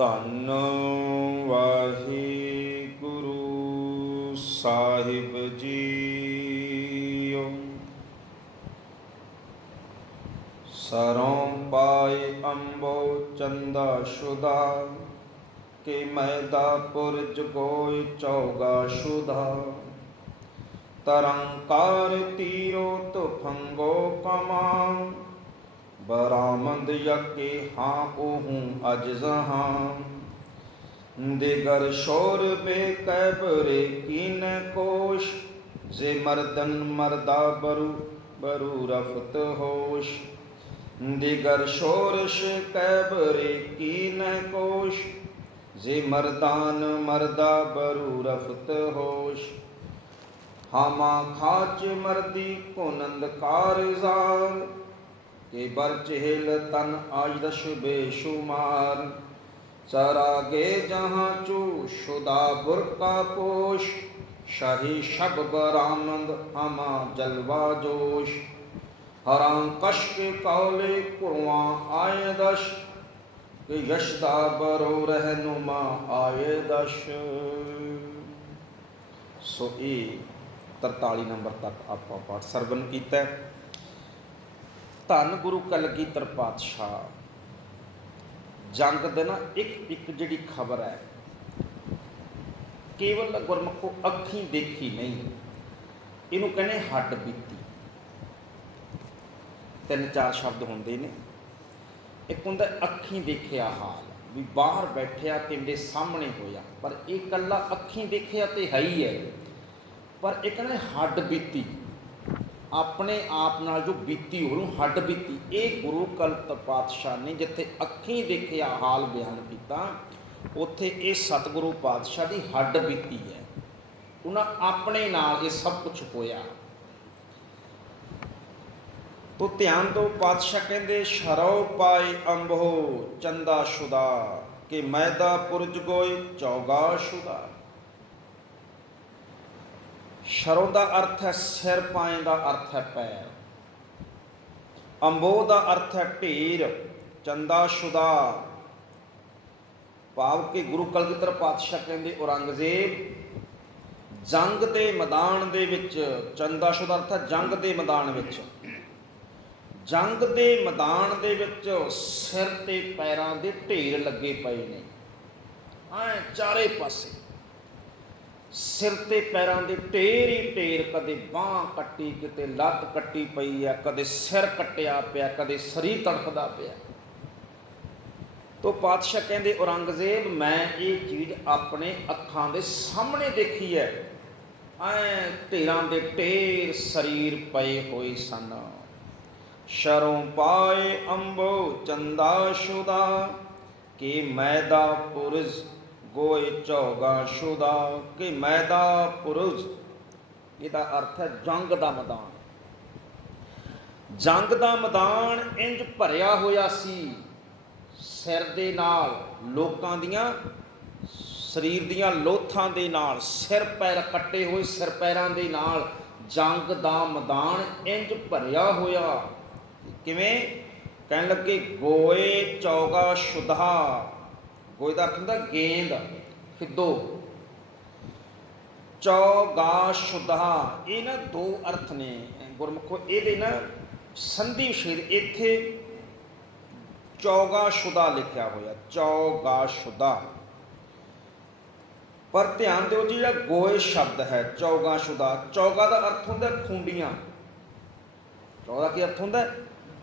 ਧੰਨ ਵਾਹਿਗੁਰੂ ਸਾਹਿਬ ਜੀਓ। ਸਰੋਂ ਪਾਏ ਅੰਬੋ ਚੰਦਾ ਸ਼ੁਦਾ, ਕਿ ਮੈਦਾ ਪੁਰਜ ਗੋਇ ਚੌਗਾ ਸ਼ੁਦਾ। ਤਰੰਕਾਰ ਤੀਰੋ ਤੁਫੰਗੋ ਕਮਾਂ, ਬਰਾਮਦ ਯਕੇ ਹਾਂ ਓਹੂੰ ਅਜਜ਼ਹਾਂ। ਦਿਗਰ ਸ਼ੋਰ ਬੇਕੈਬਰੇ ਕੀਨ ਕੋਸ਼, ਜੇ ਮਰਦਨ ਮਰਦਾ ਬਰੂ ਬਰੂ ਰਫਤ ਹੋਸ਼। ਦਿਗਰ ਸ਼ੋਰਸ਼ ਕੈਬਰੇ ਕੀਨ ਕੋਸ਼, ਜੇ ਮਰਦਾਨ ਮਰਦਾ ਬਰੂ ਰਫਤ ਹੋਸ਼। ਹਾਮਾ ਖਾਚ ਮਰਦੀ ਕੁਨੰਦ ਕਾਰਜ਼ਾਰ, के बर चेहल तन आजदश बेशुमार। चरागे जहाँ चू शुदा बुरका पोश, शाही शब बरामद हमा जलवा जोश। हरां कश के कौले कुआं आए दश, के यशदा बरो रहनुमा आए दश। सो ये 43 नंबर तक आप पाठ सरवण किया। धन गुरु कलगीधर पातशाह जंग दे ना एक जिहड़ी खबर है, केवल गुरमुखो अखीं देखी नहीं, इनू कहने हड्ड बीती। 3-4 शब्द होंदे ने। एक हुंदा अखीं देखिया हाल, भी बाहर बैठिया किंदे सामने होया, पर एक कल्ला अखीं देखिया तो है ही है, पर एक कहने हड्ड बीती, अपने आप नाल जो बीती उन्होंने हड्ड बीती। ये गुरु कलगीधर पातशाह ने जिथे अखीं देखिया हाल बयान किया, उत्थे ये सतगुरु पातशाह की हड्ड बीती है। उन्हें अपने नाल ये सब कुछ होया। तो ध्यान दो, पातशाह कहते शरौ पाए अंबो चंदा शुदा, कि मैदा पुरज गोय चौगा शुदा। शरों का अर्थ है सिर, पाए का अर्थ है पैर, अंबो का अर्थ है ढेर, चंदा शुदा भाव के गुरु कलगीधर पातशाह कहते औरंगजेब जंग के मैदान दे विच, चंदा शुदा अर्थ है जंग के मैदान विच, जंग के मैदान दे विच सिर ते पैरां दे ढेर लगे पे ने, ऐ चारे पासे सिर ते पैरां दे ढेर ही ढेर। कदे बांह कट्टी, किते लत्त कट्टी पई है, कदे सिर कट्टिया पिया, कदे शरीर तड़फदा पिया। तो पातशाह कहते औरंगजेब मैं ये चीज़ अपने अखां दे सामने देखी है। ऐ ढेरां दे ढेर शरीर पए होए सन। शरों पाए अंबो चंदा शुदा, कि मैदा पुरज गोए चौगा शुदा। कि मैदा पुरुष, इसका अर्थ है जंग का मैदान। जंग का मैदान इंज भरिया होया सी सिर दे नाल, लोकां दियां शरीर दियां लोथां दे नाल, सिर पैर कट्टे हुए सिर पैरां दे नाल जंग का मैदान इंज भरिया होया। किवें कहन लगे गोए चौगा शुदा। गोए का अर्थ होंदा गेंद, खिदो। चौगा शुदा, ये ना दो अर्थ ने गुरमुखो। ये ना संधि विशेष इत्थे चौगा शुदा लिखा होया, चौगा शुदा। पर ध्यान दो जी, जो गोए शब्द है चौगा शुदा, चौगा का अर्थ होंदा खुंडियां। चौगा की अर्थ होंदा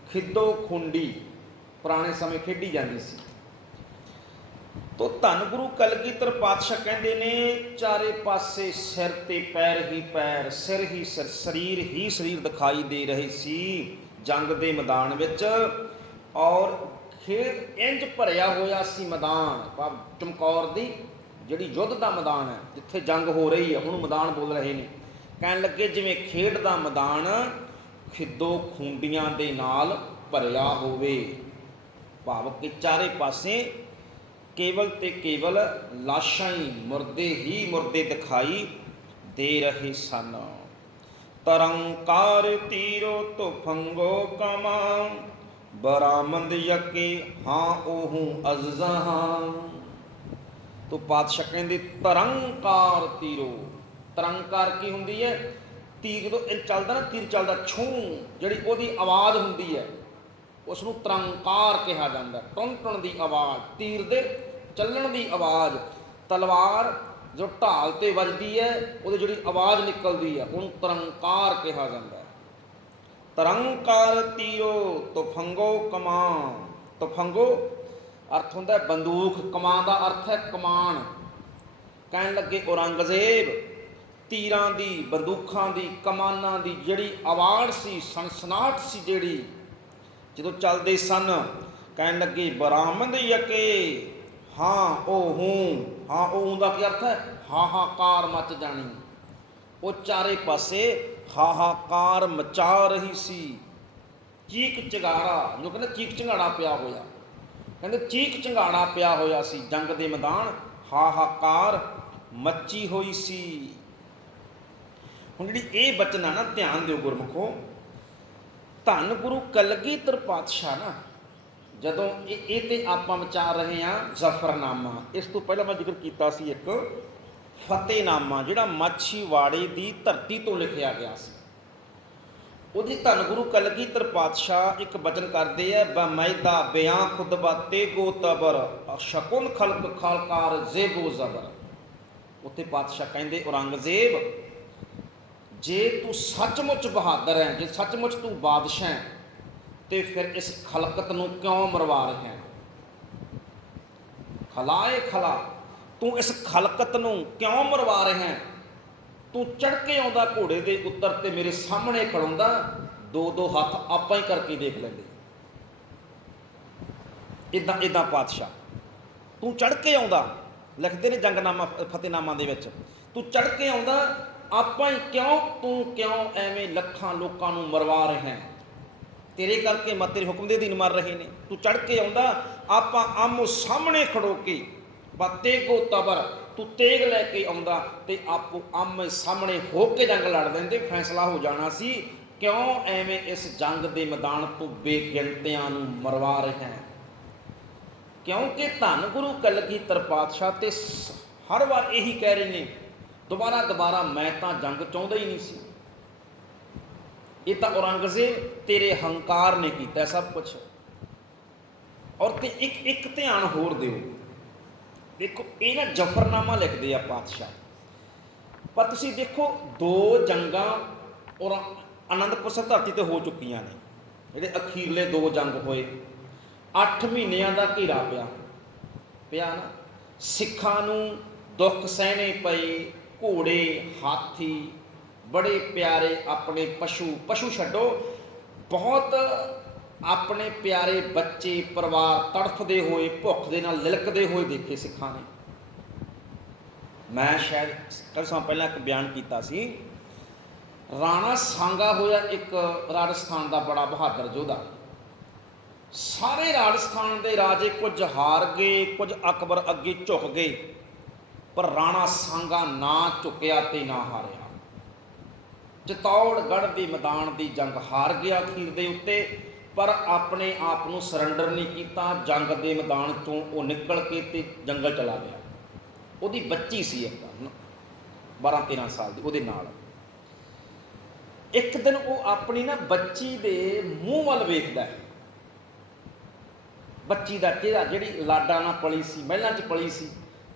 खिदो खुंडी, पुराने समय खेडी जाती सी। तो धन गुरु कलगीधर पातशाह कहते ने चारे पासे सिर ते पैर ही पैर, सिर ही सिर, शरीर ही शरीर दिखाई दे रहे सी जंग के मैदान विच। और खेत इंज भरिया होया सी मैदान, चमकौर दी जिहड़ी युद्ध का मैदान है, जिथे जंग हो रही है, हुण मैदान बोल रहे हैं। कहन लगे जिवें खेड का मैदान खिदो खूंडियां दे नाल भरिया होवे, भाव के चारे पासे केवल ते केवल लाशां ही मुर्दे दिखाई दे रहे सन। तरंकार तीरो तुफंगो कमा, ਬਰਾਮਦ ਯਕੇ ਹਾਂ ਉਹੂ ਅਜ਼ਜ਼ਾਂ ਹਾਂ। ਤੋ ਪਾਤਸ਼ਾਹ ਕਹਿੰਦੇ ਤਰੰਕਾਰ ਤੀਰੋ। ਤਰੰਕਾਰ ਕੀ ਹੁੰਦੀ ਹੈ? ਤੀਰ ਜਦੋਂ ਇਹ ਚੱਲਦਾ ਨਾ, ਤੀਰ ਚੱਲਦਾ ਛੂੰ, ਜਿਹੜੀ ਉਹਦੀ ਆਵਾਜ਼ ਹੁੰਦੀ ਹੈ ਉਸ ਨੂੰ ਤਰੰਕਾਰ ਕਿਹਾ ਜਾਂਦਾ। ਟੁਣ ਟੁਣ ਦੀ ਆਵਾਜ਼, ਤੀਰ ਦੇ ਚੱਲਣ ਦੀ ਆਵਾਜ਼। ਤਲਵਾਰ ਜੋ ਢਾਲ 'ਤੇ ਵੱਜਦੀ ਹੈ ਉਹਦੀ ਜਿਹੜੀ ਆਵਾਜ਼ ਨਿਕਲਦੀ ਹੈ ਉਹਨੂੰ ਤਰੰਕਾਰ ਕਿਹਾ ਜਾਂਦਾ। ਤਰੰਕਾਰ ਤੀਰੋ ਤੁਫੰਗੋ ਕਮਾਨ। ਤੁਫੰਗੋ ਅਰਥ ਹੁੰਦਾ ਬੰਦੂਕ, ਕਮਾਨ ਦਾ ਅਰਥ ਹੈ ਕਮਾਨ। ਕਹਿਣ ਲੱਗੇ ਔਰੰਗਜ਼ੇਬ, ਤੀਰਾਂ ਦੀ, ਬੰਦੂਕਾਂ ਦੀ, ਕਮਾਨਾਂ ਦੀ ਜਿਹੜੀ ਆਵਾਜ਼ ਸੀ, ਸਨਸਨਾਹਟ ਸੀ ਜਿਹੜੀ ਜਦੋਂ ਚੱਲਦੇ ਸਨ, ਕਹਿਣ ਲੱਗੇ ਬਰਾਮਦ ਯਕੇ ਹਾਂ ਉਹ ਹੂੰ। ਹਾਂ ਉਹ ਹੂੰ ਦਾ ਕੀ ਅਰਥ ਹੈ? ਹਾਹਾਕਾਰ ਮਚ ਜਾਣੀ। ਉਹ ਚਾਰੇ ਪਾਸੇ ਹਾਹਾਕਾਰ ਮਚਾ ਰਹੀ ਸੀ। ਚੀਕ ਚਿਹਾੜਾ, ਜੋ ਕਹਿੰਦੇ ਚੀਕ ਚਿਹਾੜਾ ਪਿਆ ਹੋਇਆ, ਕਹਿੰਦੇ ਚੀਕ ਚਿਹਾੜਾ ਪਿਆ ਹੋਇਆ ਸੀ ਜੰਗ ਦੇ ਮੈਦਾਨ, ਹਾਹਾਕਾਰ ਮੱਚੀ ਹੋਈ ਸੀ। ਹੁਣ ਜਿਹੜੀ ਇਹ ਬਚਨ ਆ ਨਾ, ਧਿਆਨ ਦਿਓ ਗੁਰਮੁਖੋ, ਧੰਨ ਗੁਰੂ ਕਲਗੀਧਰ ਪਾਤਸ਼ਾਹ ਨਾ, ਜਦੋਂ ਇਹ ਤੇ ਆਪਾਂ ਵਿਚਾਰ ਰਹੇ ਹਾਂ ਜ਼ਫਰਨਾਮਾ। ਇਸ ਤੋਂ ਪਹਿਲਾਂ ਮੈਂ ਜ਼ਿਕਰ ਕੀਤਾ ਸੀ ਇੱਕ ਫਤਿਹਨਾਮਾ, ਜਿਹੜਾ ਮਾਛੀਵਾੜੇ ਦੀ ਧਰਤੀ ਤੋਂ ਲਿਖਿਆ ਗਿਆ ਸੀ। ਉਹਦੀ ਧੰਨ ਗੁਰੂ ਕਲਗੀਧਰ ਪਾਤਸ਼ਾਹ ਇੱਕ ਬਚਨ ਕਰਦੇ ਹੈ, ਬਮੈਦਾ ਬਿਆਂ ਖੁਦਬਾ ਤੇਗੋ ਤਬਰ ਸ਼ਕੁਨ ਖਲਕ ਖਾਲਕਾਰ ਜ਼ੇਬੋ ਜ਼ਬਰ। ਉੱਥੇ ਪਾਤਸ਼ਾਹ ਕਹਿੰਦੇ ਔਰੰਗਜ਼ੇਬ, ਜੇ ਤੂੰ ਸੱਚਮੁੱਚ ਬਹਾਦਰ ਹੈ, ਜੇ ਸੱਚਮੁੱਚ ਤੂੰ ਬਾਦਸ਼ਾਹ ਹੈ, ਤੇ ਫਿਰ ਇਸ ਖਲਕਤ ਨੂੰ ਕਿਉਂ ਮਰਵਾ ਰਿਹਾ ਹੈ? ਖਲਾਏ ਖਲਾ, ਤੂੰ ਇਸ ਖਲਕਤ ਨੂੰ ਕਿਉਂ ਮਰਵਾ ਰਿਹਾ ਹੈ? ਤੂੰ ਚੜ੍ਹ ਕੇ ਆਉਂਦਾ ਘੋੜੇ ਦੇ ਉੱਤਰ ਤੇ ਮੇਰੇ ਸਾਹਮਣੇ ਖੜਾਉਂਦਾ, ਦੋ ਦੋ ਹੱਥ ਆਪਾਂ ਹੀ ਕਰਕੇ ਦੇਖ ਲੈਂਦੇ। ਇੱਦਾਂ ਇੱਦਾਂ ਪਾਤਸ਼ਾਹ ਤੂੰ ਚੜ੍ਹ ਕੇ ਆਉਂਦਾ, ਲਿਖਦੇ ਨੇ ਜੰਗਨਾਮਾ ਫਤਿਹਨਾਮਾ ਦੇ ਵਿੱਚ, ਤੂੰ ਚੜ੍ਹ ਕੇ ਆਉਂਦਾ ਆਪਾਂ ਹੀ ਕਿਉਂ, ਤੂੰ ਕਿਉਂ ਐਵੇਂ ਲੱਖਾਂ ਲੋਕਾਂ ਨੂੰ ਮਰਵਾ ਰਿਹਾ ਹੈ? ਤੇਰੇ ਕਰਕੇ ਤੇਰੇ ਹੁਕਮ ਦੇ ਅਧੀਨ ਮਰ ਰਹੇ ਨੇ। ਤੂੰ ਚੜ੍ਹ ਕੇ ਆਉਂਦਾ, ਆਪਾਂ ਆਮੋ ਸਾਹਮਣੇ ਖੜੋ ਕੇ, ਬਾ ਤੇਗੋ ਤਬਰ, ਤੂੰ ਤੇਗ ਲੈ ਕੇ ਆਉਂਦਾ ਤੇ ਆਪੋ ਆਮੇ ਸਾਹਮਣੇ ਹੋ ਕੇ ਜੰਗ ਲੜ ਦਿੰਦੇ, ਫੈਸਲਾ ਹੋ ਜਾਣਾ ਸੀ। ਕਿਉਂ ਐਵੇਂ ਇਸ ਜੰਗ ਦੇ ਮੈਦਾਨ ਤੋਂ ਬੇਗਿਣਤਿਆਂ ਨੂੰ ਮਰਵਾ ਰਿਹਾ ਹੈ? ਕਿਉਂਕਿ ਧੰਨ ਗੁਰੂ ਕਲਗੀਧਰ ਪਾਤਸ਼ਾਹ ਤੇ ਹਰ ਵਾਰ ਇਹੀ ਕਹਿ ਰਹੇ ਨੇ, ਦੁਬਾਰਾ ਦੁਬਾਰਾ, ਮੈਂ ਤਾਂ ਜੰਗ ਚਾਹੁੰਦਾ ਹੀ ਨਹੀਂ ਸੀ। ਇਹ ਤਾਂ ਔਰੰਗਜ਼ੇਬ ਤੇਰੇ ਹੰਕਾਰ ਨੇ ਕੀਤਾ ਸਭ ਕੁਛ। ਔਰ ਤੇ ਇੱਕ ਧਿਆਨ ਹੋਰ ਦਿਓ, ਦੇਖੋ ਇਹ ਨਾ ਜ਼ਫਰਨਾਮਾ ਲਿਖਦੇ ਆ ਪਾਤਸ਼ਾਹ, ਪਰ ਤੁਸੀਂ ਦੇਖੋ ਦੋ ਜੰਗਾਂ ਔਰ ਆਨੰਦਪੁਰ ਸਾਹਿਬ ਧਰਤੀ ਤੇ ਹੋ ਚੁੱਕੀਆਂ ਨੇ। ਜਿਹੜੇ ਅਖੀਰਲੇ ਦੋ ਜੰਗ ਹੋਏ, 8 ਮਹੀਨਿਆਂ ਦਾ ਘੇਰਾ ਪਿਆ ਨਾ, ਸਿੱਖਾਂ ਨੂੰ ਦੁੱਖ ਸਹਿਣੇ ਪਏ। ਘੋੜੇ, ਹਾਥੀ, ਬੜੇ ਪਿਆਰੇ ਆਪਣੇ ਪਸ਼ੂ ਛੱਡੋ, ਬਹੁਤ ਆਪਣੇ ਪਿਆਰੇ ਬੱਚੇ, ਪਰਿਵਾਰ ਤੜਫਦੇ ਹੋਏ, ਭੁੱਖ ਦੇ ਨਾਲ ਲਿਲਕਦੇ ਹੋਏ ਦੇਖੇ ਸਿੱਖਾਂ ਨੇ। ਮੈਂ ਸ਼ਾਇਦ ਕੁਝ ਸਮਾਂ ਪਹਿਲਾਂ ਇੱਕ ਬਿਆਨ ਕੀਤਾ ਸੀ, ਰਾਣਾ ਸਾਂਗਾ ਹੋਇਆ ਇੱਕ ਰਾਜਸਥਾਨ ਦਾ ਬੜਾ ਬਹਾਦਰ ਯੋਧਾ। ਸਾਰੇ ਰਾਜਸਥਾਨ ਦੇ ਰਾਜੇ ਕੁਝ ਹਾਰ ਗਏ, ਕੁਝ ਅਕਬਰ ਅੱਗੇ ਝੁਕ ਗਏ, ਪਰ ਰਾਣਾ ਸਾਂਗਾ ਨਾ ਝੁਕਿਆ ਤੇ ਨਾ ਹਾਰਿਆ। ਚਿਤੌੜਗੜ੍ਹ ਦੇ ਮੈਦਾਨ ਦੀ ਜੰਗ ਹਾਰ ਗਿਆ ਅਖੀਰ ਦੇ ਉੱਤੇ, ਪਰ ਆਪਣੇ ਆਪ ਨੂੰ ਸਰੈਂਡਰ ਨਹੀਂ ਕੀਤਾ। ਜੰਗ ਦੇ ਮੈਦਾਨ ਚੋਂ ਉਹ ਨਿਕਲ ਕੇ ਤੇ ਜੰਗਲ ਚਲਾ ਗਿਆ। ਉਹਦੀ ਬੱਚੀ ਸੀ ਇੱਕ 12-13 ਸਾਲ ਦੀ, ਉਹਦੇ ਨਾਲ। ਇੱਕ ਦਿਨ ਉਹ ਆਪਣੀ ਨਾ ਬੱਚੀ ਦੇ ਮੂੰਹ ਵੱਲ ਵੇਖਦਾ ਹੈ। ਬੱਚੀ ਦਾ ਚਿਹਰਾ, ਜਿਹੜੀ ਲਾਡਾਂ ਨਾਲ ਪਲੀ ਸੀ, ਮਹਿਲਾਂ 'ਚ ਪਲੀ ਸੀ,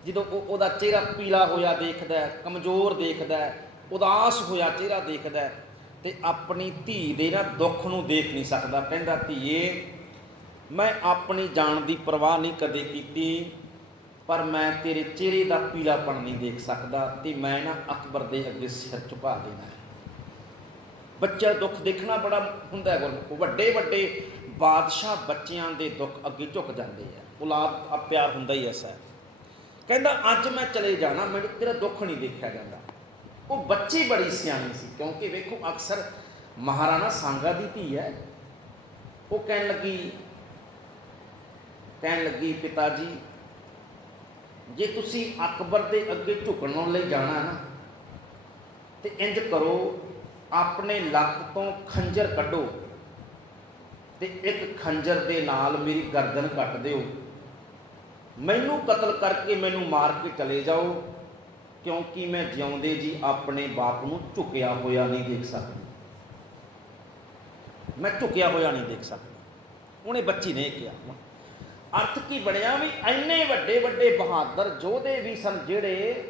ਜਦੋਂ ਉਹਦਾ ਚਿਹਰਾ ਪੀਲਾ ਹੋਇਆ ਦੇਖਦਾ, ਕਮਜ਼ੋਰ ਦੇਖਦਾ, ਉਦਾਸ ਹੋਇਆ ਚਿਹਰਾ ਦੇਖਦਾ, ਤੇ ਆਪਣੀ ਧੀ ਦੇ ਨਾ ਦੁੱਖ ਨੂੰ ਦੇਖ ਨਹੀਂ ਸਕਦਾ। ਕਹਿੰਦਾ, ਧੀਏ, ਮੈਂ ਆਪਣੀ ਜਾਨ ਦੀ ਪਰਵਾਹ ਨਹੀਂ ਕਦੇ ਕੀਤੀ, ਪਰ ਮੈਂ ਤੇਰੇ ਚਿਹਰੇ ਦਾ ਪੀਲਾਪਣ ਨਹੀਂ ਦੇਖ ਸਕਦਾ, ਤੇ ਮੈਂ ਨਾ ਅਕਬਰ ਦੇ ਅੱਗੇ ਸਿਰ ਝੁਕਾ ਦੇਣਾ। ਬੱਚਾ ਦੁੱਖ ਦੇਖਣਾ ਬੜਾ ਹੁੰਦਾ ਗੁਰਮੁਖੋ। ਵੱਡੇ ਵੱਡੇ ਬਾਦਸ਼ਾਹ ਬੱਚਿਆਂ ਦੇ ਦੁੱਖ ਅੱਗੇ ਝੁਕ ਜਾਂਦੇ ਆ। ਔਲਾਦ ਆ ਪਿਆਰ ਹੁੰਦਾ ਹੀ ਐਸਾ। ਕਹਿੰਦਾ, ਅੱਜ ਮੈਂ ਚਲੇ ਜਾਣਾ, ਮੈਨੂੰ ਤੇਰਾ ਦੁੱਖ ਨਹੀਂ ਦੇਖਿਆ ਜਾਂਦਾ। ਉਹ ਬੱਚੀ ਬੜੀ ਸਿਆਣੀ ਸੀ, ਕਿਉਂਕਿ ਵੇਖੋ ਅਕਸਰ ਮਹਾਰਾਣਾ ਸਾਂਗਾ ਦੀ ਧੀ ਹੈ। ਉਹ ਕਹਿਣ ਲੱਗੀ ਪਿਤਾ ਜੀ, ਜੇ ਤੁਸੀਂ ਅਕਬਰ ਦੇ ਅੱਗੇ ਝੁਕਣ ਲਈ ਜਾਣਾ ਨਾ, ਤੇ ਇੰਜ ਕਰੋ, ਆਪਣੇ ਲੱਕ ਤੋਂ ਖੰਜਰ ਕੱਢੋ ਤੇ ਇੱਕ ਖੰਜਰ ਦੇ ਨਾਲ ਮੇਰੀ ਗਰਦਨ ਕੱਟ ਦਿਓ, ਮੈਨੂੰ ਕਤਲ ਕਰਕੇ ਮੈਨੂੰ ਮਾਰ ਕੇ ਚਲੇ ਜਾਓ, ਕਿਉਂਕਿ ਮੈਂ ਜਿਉਂਦੇ ਜੀ ਆਪਣੇ ਬਾਪ ਨੂੰ ਝੁਕਿਆ ਹੋਇਆ ਨਹੀਂ ਦੇਖ ਸਕਦੀ, ਮੈਂ ਝੁਕਿਆ ਹੋਇਆ ਨਹੀਂ ਦੇਖ ਸਕਦੀ। ਉਹਨੇ ਬੱਚੀ ਨੇ ਕਿਹਾ। ਅਰਥ ਕੀ ਬਣਿਆ ਵੀ ਇੰਨੇ ਵੱਡੇ ਵੱਡੇ ਬਹਾਦਰ ਯੋਧੇ ਵੀ ਸਨ ਜਿਹੜੇ,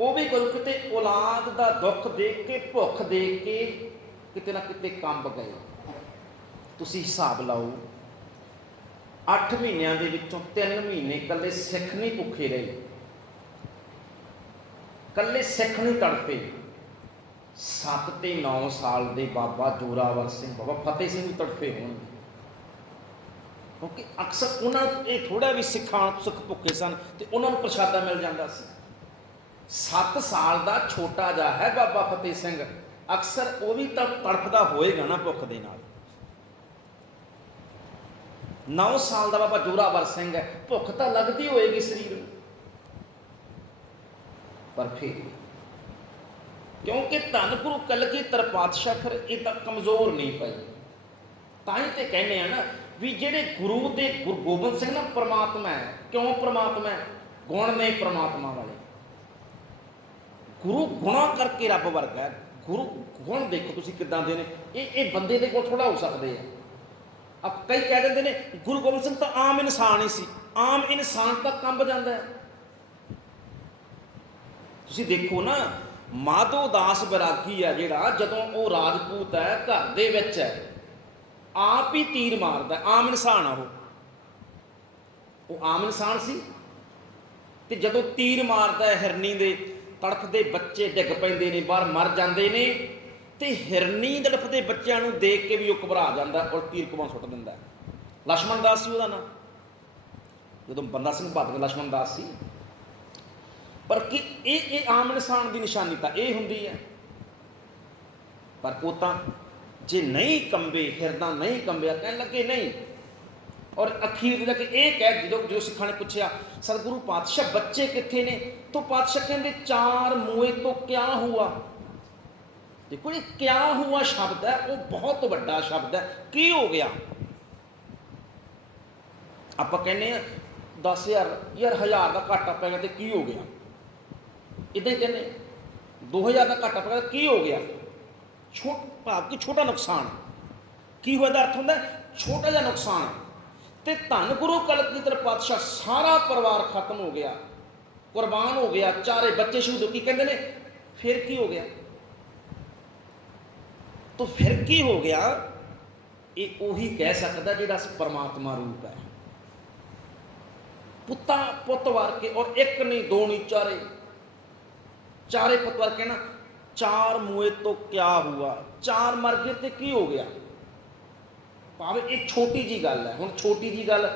ਉਹ ਵੀ ਕੋਈ ਕਿਤੇ ਔਲਾਦ ਦਾ ਦੁੱਖ ਦੇਖ ਕੇ, ਭੁੱਖ ਦੇਖ ਕੇ ਕਿਤੇ ਨਾ ਕਿਤੇ ਕੰਬ ਗਏ। ਤੁਸੀਂ ਹਿਸਾਬ ਲਾਓ, 8 ਮਹੀਨਿਆਂ ਦੇ ਵਿੱਚੋਂ 3 ਮਹੀਨੇ ਇਕੱਲੇ ਸਿੱਖ ਨਹੀਂ ਭੁੱਖੇ ਰਹੇ, ਇਕੱਲੇ ਸਿੱਖ ਨਹੀਂ ਤੜਫੇ। 7 ਤੇ 9 ਸਾਲ ਦੇ ਬਾਬਾ ਜ਼ੋਰਾਵਰ ਸਿੰਘ, ਬਾਬਾ ਫਤਿਹ ਸਿੰਘ ਵੀ ਤੜਫੇ ਹੋਣਗੇ, ਕਿਉਂਕਿ ਅਕਸਰ ਉਹਨਾਂ ਨੂੰ ਇਹ ਥੋੜ੍ਹਾ ਵੀ ਸਿੱਖ ਭੁੱਖੇ ਸਨ ਤੇ ਉਹਨਾਂ ਨੂੰ ਪ੍ਰਸ਼ਾਦਾ ਮਿਲ ਜਾਂਦਾ ਸੀ। 7 ਸਾਲ ਦਾ ਛੋਟਾ ਜਿਹਾ ਹੈ ਬਾਬਾ ਫਤਿਹ ਸਿੰਘ, ਅਕਸਰ ਉਹ ਵੀ ਤਾਂ ਤੜਫਦਾ ਹੋਏਗਾ ਨਾ ਭੁੱਖ ਦੇ ਨਾਲ। 9 ਸਾਲ ਦਾ ਬਾਬਾ ਜ਼ੋਰਾਵਰ ਸਿੰਘ ਹੈ, ਭੁੱਖ ਤਾਂ ਲੱਗਦੀ ਹੋਏਗੀ ਸਰੀਰ ਨੂੰ, ਪਰ ਫਿਰ ਕਿਉਂਕਿ ਧੰਨ ਗੁਰੂ ਕਲਗੀਧਰ ਪਾਤਸ਼ਾਹ ਫਿਰ ਇੱਦਾਂ ਕਮਜ਼ੋਰ ਨਹੀਂ ਪਏ। ਤਾਂ ਹੀ ਤੇ ਕਹਿੰਦੇ ਆ ਨਾ ਵੀ ਜਿਹੜੇ ਗੁਰੂ ਦੇ, ਗੁਰੂ ਗੋਬਿੰਦ ਸਿੰਘ ਨਾ ਪ੍ਰਮਾਤਮਾ ਹੈ। ਕਿਉਂ ਪ੍ਰਮਾਤਮਾ ਹੈ? ਗੁਣ ਨੇ ਪ੍ਰਮਾਤਮਾ ਵਾਲੇ। ਗੁਰੂ ਗੁਣਾ ਕਰਕੇ ਰੱਬ ਵਰਗਾ ਹੈ। ਗੁਰੂ ਗੁਣ ਦੇਖੋ ਤੁਸੀਂ ਕਿੱਦਾਂ ਦੇ ਨੇ, ਇਹ ਬੰਦੇ ਦੇ ਕੋਲ ਥੋੜਾ ਹੋ ਸਕਦੇ ਆ। ਕਈ ਕਹਿ ਦਿੰਦੇ ਨੇ ਗੁਰੂ ਗੋਬਿੰਦ ਸਿੰਘ ਤਾਂ ਆਮ ਇਨਸਾਨ ਹੀ ਸੀ। ਆਮ ਇਨਸਾਨ ਤਾਂ ਕੰਬ ਜਾਂਦਾ ਹੈ। ਤੁਸੀਂ ਦੇਖੋ ਨਾ, ਮਾਧੋ ਦਾਸ ਬੈਰਾਗੀ ਹੈ ਜਿਹੜਾ, ਜਦੋਂ ਉਹ ਰਾਜਪੂਤ ਹੈ, ਘਰ ਦੇ ਵਿੱਚ ਹੈ, ਆਪ ਹੀ ਤੀਰ ਮਾਰਦਾ। ਆਮ ਇਨਸਾਨ ਆ ਉਹ ਆਮ ਇਨਸਾਨ ਸੀ। ਤੇ ਜਦੋਂ ਤੀਰ ਮਾਰਦਾ ਹੈ ਹਿਰਨੀ ਦੇ, ਤੜਫਦੇ ਬੱਚੇ ਡਿੱਗ ਪੈਂਦੇ ਨੇ, ਬਾਹਰ ਮਰ ਜਾਂਦੇ ਨੇ, ਤੇ ਹਿਰਨੀ ਤੜਫਦੇ ਬੱਚਿਆਂ ਨੂੰ ਦੇਖ ਕੇ ਵੀ ਉਹ ਘਬਰਾ ਜਾਂਦਾ ਔਰ ਤੀਰ ਕਮਾਂ ਸੁੱਟ ਦਿੰਦਾ। ਲਛਮਣ ਦਾਸ ਸੀ ਉਹਦਾ ਨਾਂ, ਜਦੋਂ ਬੰਦਾ ਸਿੰਘ ਬਹਾਦਰ ਲਛਮਣ ਦਾਸ ਸੀ। ਪਰ ਕਿ ਇਹ ਆਮ ਇਨਸਾਨ ਦੀ ਨਿਸ਼ਾਨੀ ਤਾਂ ਇਹ ਹੁੰਦੀ ਹੈ। ਪਰ ਉਹ ਤਾਂ ਜੇ ਨਹੀਂ ਕੰਬੇ, ਹਿਰਦਾ ਨਹੀਂ ਕੰਬਿਆ, ਕਹਿਣ ਲੱਗੇ ਨਹੀਂ। ਔਰ ਅਖੀਰ ਜਾ ਕੇ ਇਹ ਕਹਿ, ਜਦੋਂ ਸਿੱਖਾਂ ਨੇ ਪੁੱਛਿਆ ਸਤਿਗੁਰੂ ਪਾਤਸ਼ਾਹ ਬੱਚੇ ਕਿੱਥੇ ਨੇ, ਤਾਂ ਪਾਤਸ਼ਾਹ ਕਹਿੰਦੇ 4 ਮੂਏ ਤੋਂ ਕਿਆ ਹੁਆ। ਦੇਖੋ ਇਹ ਕਿਆ ਹੁਆ ਸ਼ਬਦ ਹੈ, ਉਹ ਬਹੁਤ ਵੱਡਾ ਸ਼ਬਦ ਹੈ। ਕੀ ਹੋ ਗਿਆ? ਆਪਾਂ ਕਹਿੰਦੇ ਆ 10,000 ਯਾਰ 1000 ਦਾ ਘਾਟਾ ਪੈ ਗਿਆ ਤੇ ਕੀ ਹੋ ਗਿਆ, ਇੱਦਾਂ ਹੀ ਕਹਿੰਦੇ 2000 ਦਾ ਘਾਟਾ ਪੈ ਗਿਆ ਕੀ ਹੋ ਗਿਆ। ਭਾਵ ਕਿ ਛੋਟਾ ਨੁਕਸਾਨ। ਕੀ ਹੋਇਆ ਦਾ ਅਰਥ ਹੁੰਦਾ ਛੋਟਾ ਜਿਹਾ ਨੁਕਸਾਨ। ਤੇ ਧੰਨ ਗੁਰੂ ਕਲਗੀਧਰ ਪਾਤਸ਼ਾਹ ਸਾਰਾ ਪਰਿਵਾਰ ਖਤਮ ਹੋ ਗਿਆ, ਕੁਰਬਾਨ ਹੋ ਗਿਆ, 4 ਬੱਚੇ ਸ਼ਹੀਦ ਹੋ। ਕੀ ਕਹਿੰਦੇ ਨੇ ਫਿਰ ਕੀ ਹੋ ਗਿਆ? ਤਾਂ ਫਿਰ ਕੀ ਹੋ ਗਿਆ? ਇਹ ਉਹੀ ਕਹਿ ਸਕਦਾ ਜਿਹੜਾ ਪਰਮਾਤਮਾ ਰੂਪ ਹੈ। ਪੁੱਤ ਵਾਰ ਕੇ, ਔਰ ਇੱਕ ਨਹੀਂ, 2 ਨਹੀਂ, 4 ਪੁੱਤ ਵਾਰ ਕੇ ਨਾ। 4 ਮੂਏ ਤੋਂ ਕਿਆ ਹੁਆ, 4 ਮਰ ਗਏ ਤੇ ਕੀ ਹੋ ਗਿਆ। ਭਾਵੇਂ ਇਹ ਛੋਟੀ ਜੀ ਗੱਲ ਹੈ। ਹੁਣ ਛੋਟੀ ਜੀ ਗੱਲ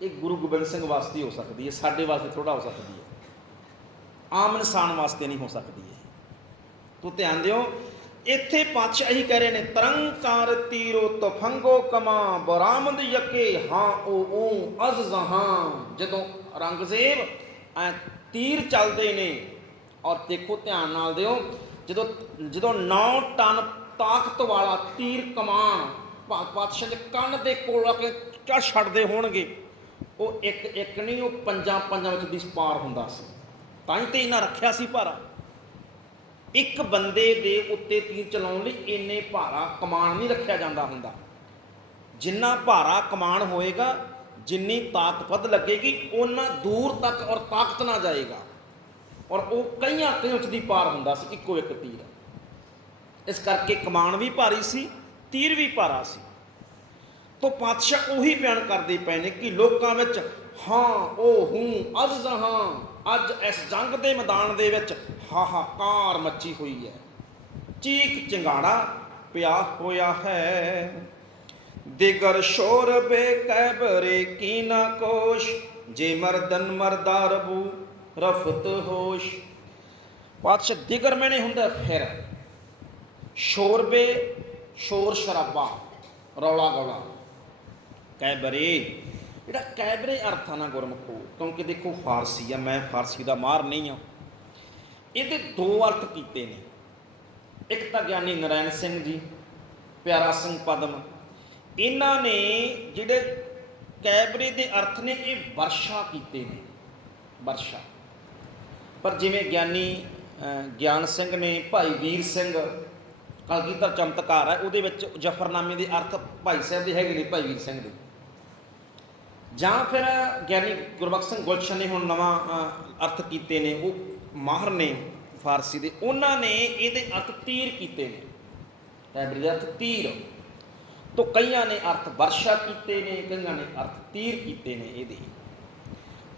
ਇਹ ਗੁਰੂ ਗੋਬਿੰਦ ਸਿੰਘ ਵਾਸਤੇ ਹੋ ਸਕਦੀ ਹੈ, ਸਾਡੇ ਵਾਸਤੇ ਥੋੜਾ ਹੋ ਸਕਦੀ ਹੈ, ਆਮ ਇਨਸਾਨ ਵਾਸਤੇ ਨਹੀਂ ਹੋ ਸਕਦੀ ਹੈ। ਤੋ ਧਿਆਨ ਦਿਓ, ਇੱਥੇ ਪਾਤਸ਼ਾਹ ਇਹੀ ਕਹਿ ਰਹੇ ਨੇ, ਤਰੰਕਾਰ ਤੀਰੋ ਤਫੰਗੋ ਕਮਾ ਬਰਾਮਦ ਯਕੇ ਹਾਂ ਉਹ ਅਜ਼ ਜਹਾਂ। ਜਦੋਂ ਔਰੰਗਜ਼ੇਬ ਤੀਰ ਚੱਲਦੇ ਨੇ, ਔਰ ਦੇਖੋ ਧਿਆਨ ਨਾਲ ਦਿਓ, ਜਦੋਂ 9 ਟਨ ਤਾਕਤ ਵਾਲਾ ਤੀਰ ਕਮਾਨ ਪਾਤਸ਼ਾਹ ਦੇ ਕੰਨ ਦੇ ਕੋਲ ਆ ਕੇ ਛੱਡਦੇ ਹੋਣਗੇ, ਉਹ ਇੱਕ ਨਹੀਂ, ਉਹ 5 ਵਿੱਚ ਵਿਸਪਾਰ ਹੁੰਦਾ ਸੀ। ਤਾਂ ਹੀ ਤੇ ਇਹਨਾਂ ਰੱਖਿਆ ਸੀ ਭਾਰਾ। ਇੱਕ ਬੰਦੇ ਦੇ ਉੱਤੇ ਤੀਰ ਚਲਾਉਣ ਲਈ ਇੰਨੇ ਭਾਰਾ ਕਮਾਨ ਨਹੀਂ ਰੱਖਿਆ ਜਾਂਦਾ ਹੁੰਦਾ। ਜਿੰਨਾ ਭਾਰਾ ਕਮਾਨ ਹੋਏਗਾ, ਜਿੰਨੀ ਤਾਕਤ ਵੱਧ ਲੱਗੇਗੀ, ਓਨਾ ਦੂਰ ਤੱਕ ਔਰ ਤਾਕਤ ਨਾ ਜਾਏਗਾ। ਔਰ ਉਹ ਕਈਆਂ ਵਿੱਚ ਦੀ ਪਾਰ ਹੁੰਦਾ ਸੀ ਇੱਕੋ ਇੱਕ ਤੀਰ। ਇਸ ਕਰਕੇ ਕਮਾਨ ਵੀ ਭਾਰੀ ਸੀ, ਤੀਰ ਵੀ ਭਾਰਾ ਸੀ। ਤੋਂ ਪਾਤਸ਼ਾਹ ਉਹੀ ਬਿਆਨ ਕਰਦੇ ਪਏ ਨੇ ਕਿ ਲੋਕਾਂ ਵਿੱਚ ਹਾਂ ਉਹ ਹੂੰ ਅਜ਼ ਜਹਾਂ, ਅੱਜ ਇਸ ਜੰਗ ਦੇ ਮੈਦਾਨ ਦੇ ਵਿੱਚ ਹਾਹਾਕਾਰ ਮੱਚੀ ਹੋਈ ਹੈ, ਚੀਕ ਚਿੰਗਾੜਾ ਪਿਆ ਹੋਇਆ ਹੈ। ਦਿਗਰ ਸ਼ੋਰ ਬੇਕੈਬਰੇ ਕੀ ਨਾ ਕੋਸ਼, ਜੇ ਮਰਦਨ ਮਰਦਾ ਰਬੂ ਰਫਤ ਹੋਸ਼। ਪਾਤਸ਼ਾਹ ਦਿਗਰ ਮੈਨੇ ਹੁੰਦਾ ਫਿਰ, ਸ਼ੋਰਬੇ ਸ਼ੋਰ ਸ਼ਰਾਬਾ, ਰੌਲਾ ਗੌਲਾ। ਕੈਬਰੇ, ਜਿਹੜਾ ਕੈਬਰੇ ਅਰਥ ਆ ਨਾ ਗੁਰਮੁਖੋ, ਕਿਉਂਕਿ ਦੇਖੋ ਫਾਰਸੀ ਆ, ਮੈਂ ਫਾਰਸੀ ਦਾ ਮਾਹਰ ਨਹੀਂ ਹਾਂ, ਇਹਦੇ 2 ਅਰਥ ਕੀਤੇ ਨੇ। ਇੱਕ ਤਾਂ ਗਿਆਨੀ ਨਰੈਣ ਸਿੰਘ ਜੀ, ਪਿਆਰਾ ਸਿੰਘ ਪਦਮ, ਇਹਨਾਂ ਨੇ ਜਿਹੜੇ ਕੈਬਰੇ ਦੇ ਅਰਥ ਨੇ ਇਹ ਵਰਸ਼ਾ ਕੀਤੇ ਨੇ, ਵਰਸ਼ਾ। ਪਰ ਜਿਵੇਂ ਗਿਆਨੀ ਗਿਆਨ ਸਿੰਘ ਨੇ, ਭਾਈ ਵੀਰ ਸਿੰਘ ਕਲਗੀਧਰ ਚਮਤਕਾਰ ਹੈ, ਉਹਦੇ ਵਿੱਚ ਜਫਰਨਾਮੇ ਦੇ ਅਰਥ ਭਾਈ ਸਾਹਿਬ ਦੇ ਹੈਗੇ ਨੇ, ਭਾਈ ਵੀਰ ਸਿੰਘ ਦੇ। ਜਾਂ ਫਿਰ ਗਿਆਨੀ ਗੁਰਬਖਸ਼ ਸਿੰਘ ਗੁਲਸ਼ਨ ਨੇ ਹੁਣ ਨਵਾਂ ਅਰਥ ਕੀਤੇ ਨੇ, ਉਹ ਮਾਹਰ ਨੇ ਫਾਰਸੀ ਦੇ, ਉਹਨਾਂ ਨੇ ਇਹਦੇ ਅਰਥ ਤੀਰ ਕੀਤੇ ਨੇ, ਕੈਬਰੇ ਦੇ ਅਰਥ ਤੀਰ। ਤੋਂ ਕਈਆਂ ਨੇ ਅਰਥ ਵਰਸ਼ਾ ਕੀਤੇ ਨੇ, ਕਈਆਂ ਨੇ ਅਰਥ ਤੀਰ ਕੀਤੇ ਨੇ ਇਹਦੇ।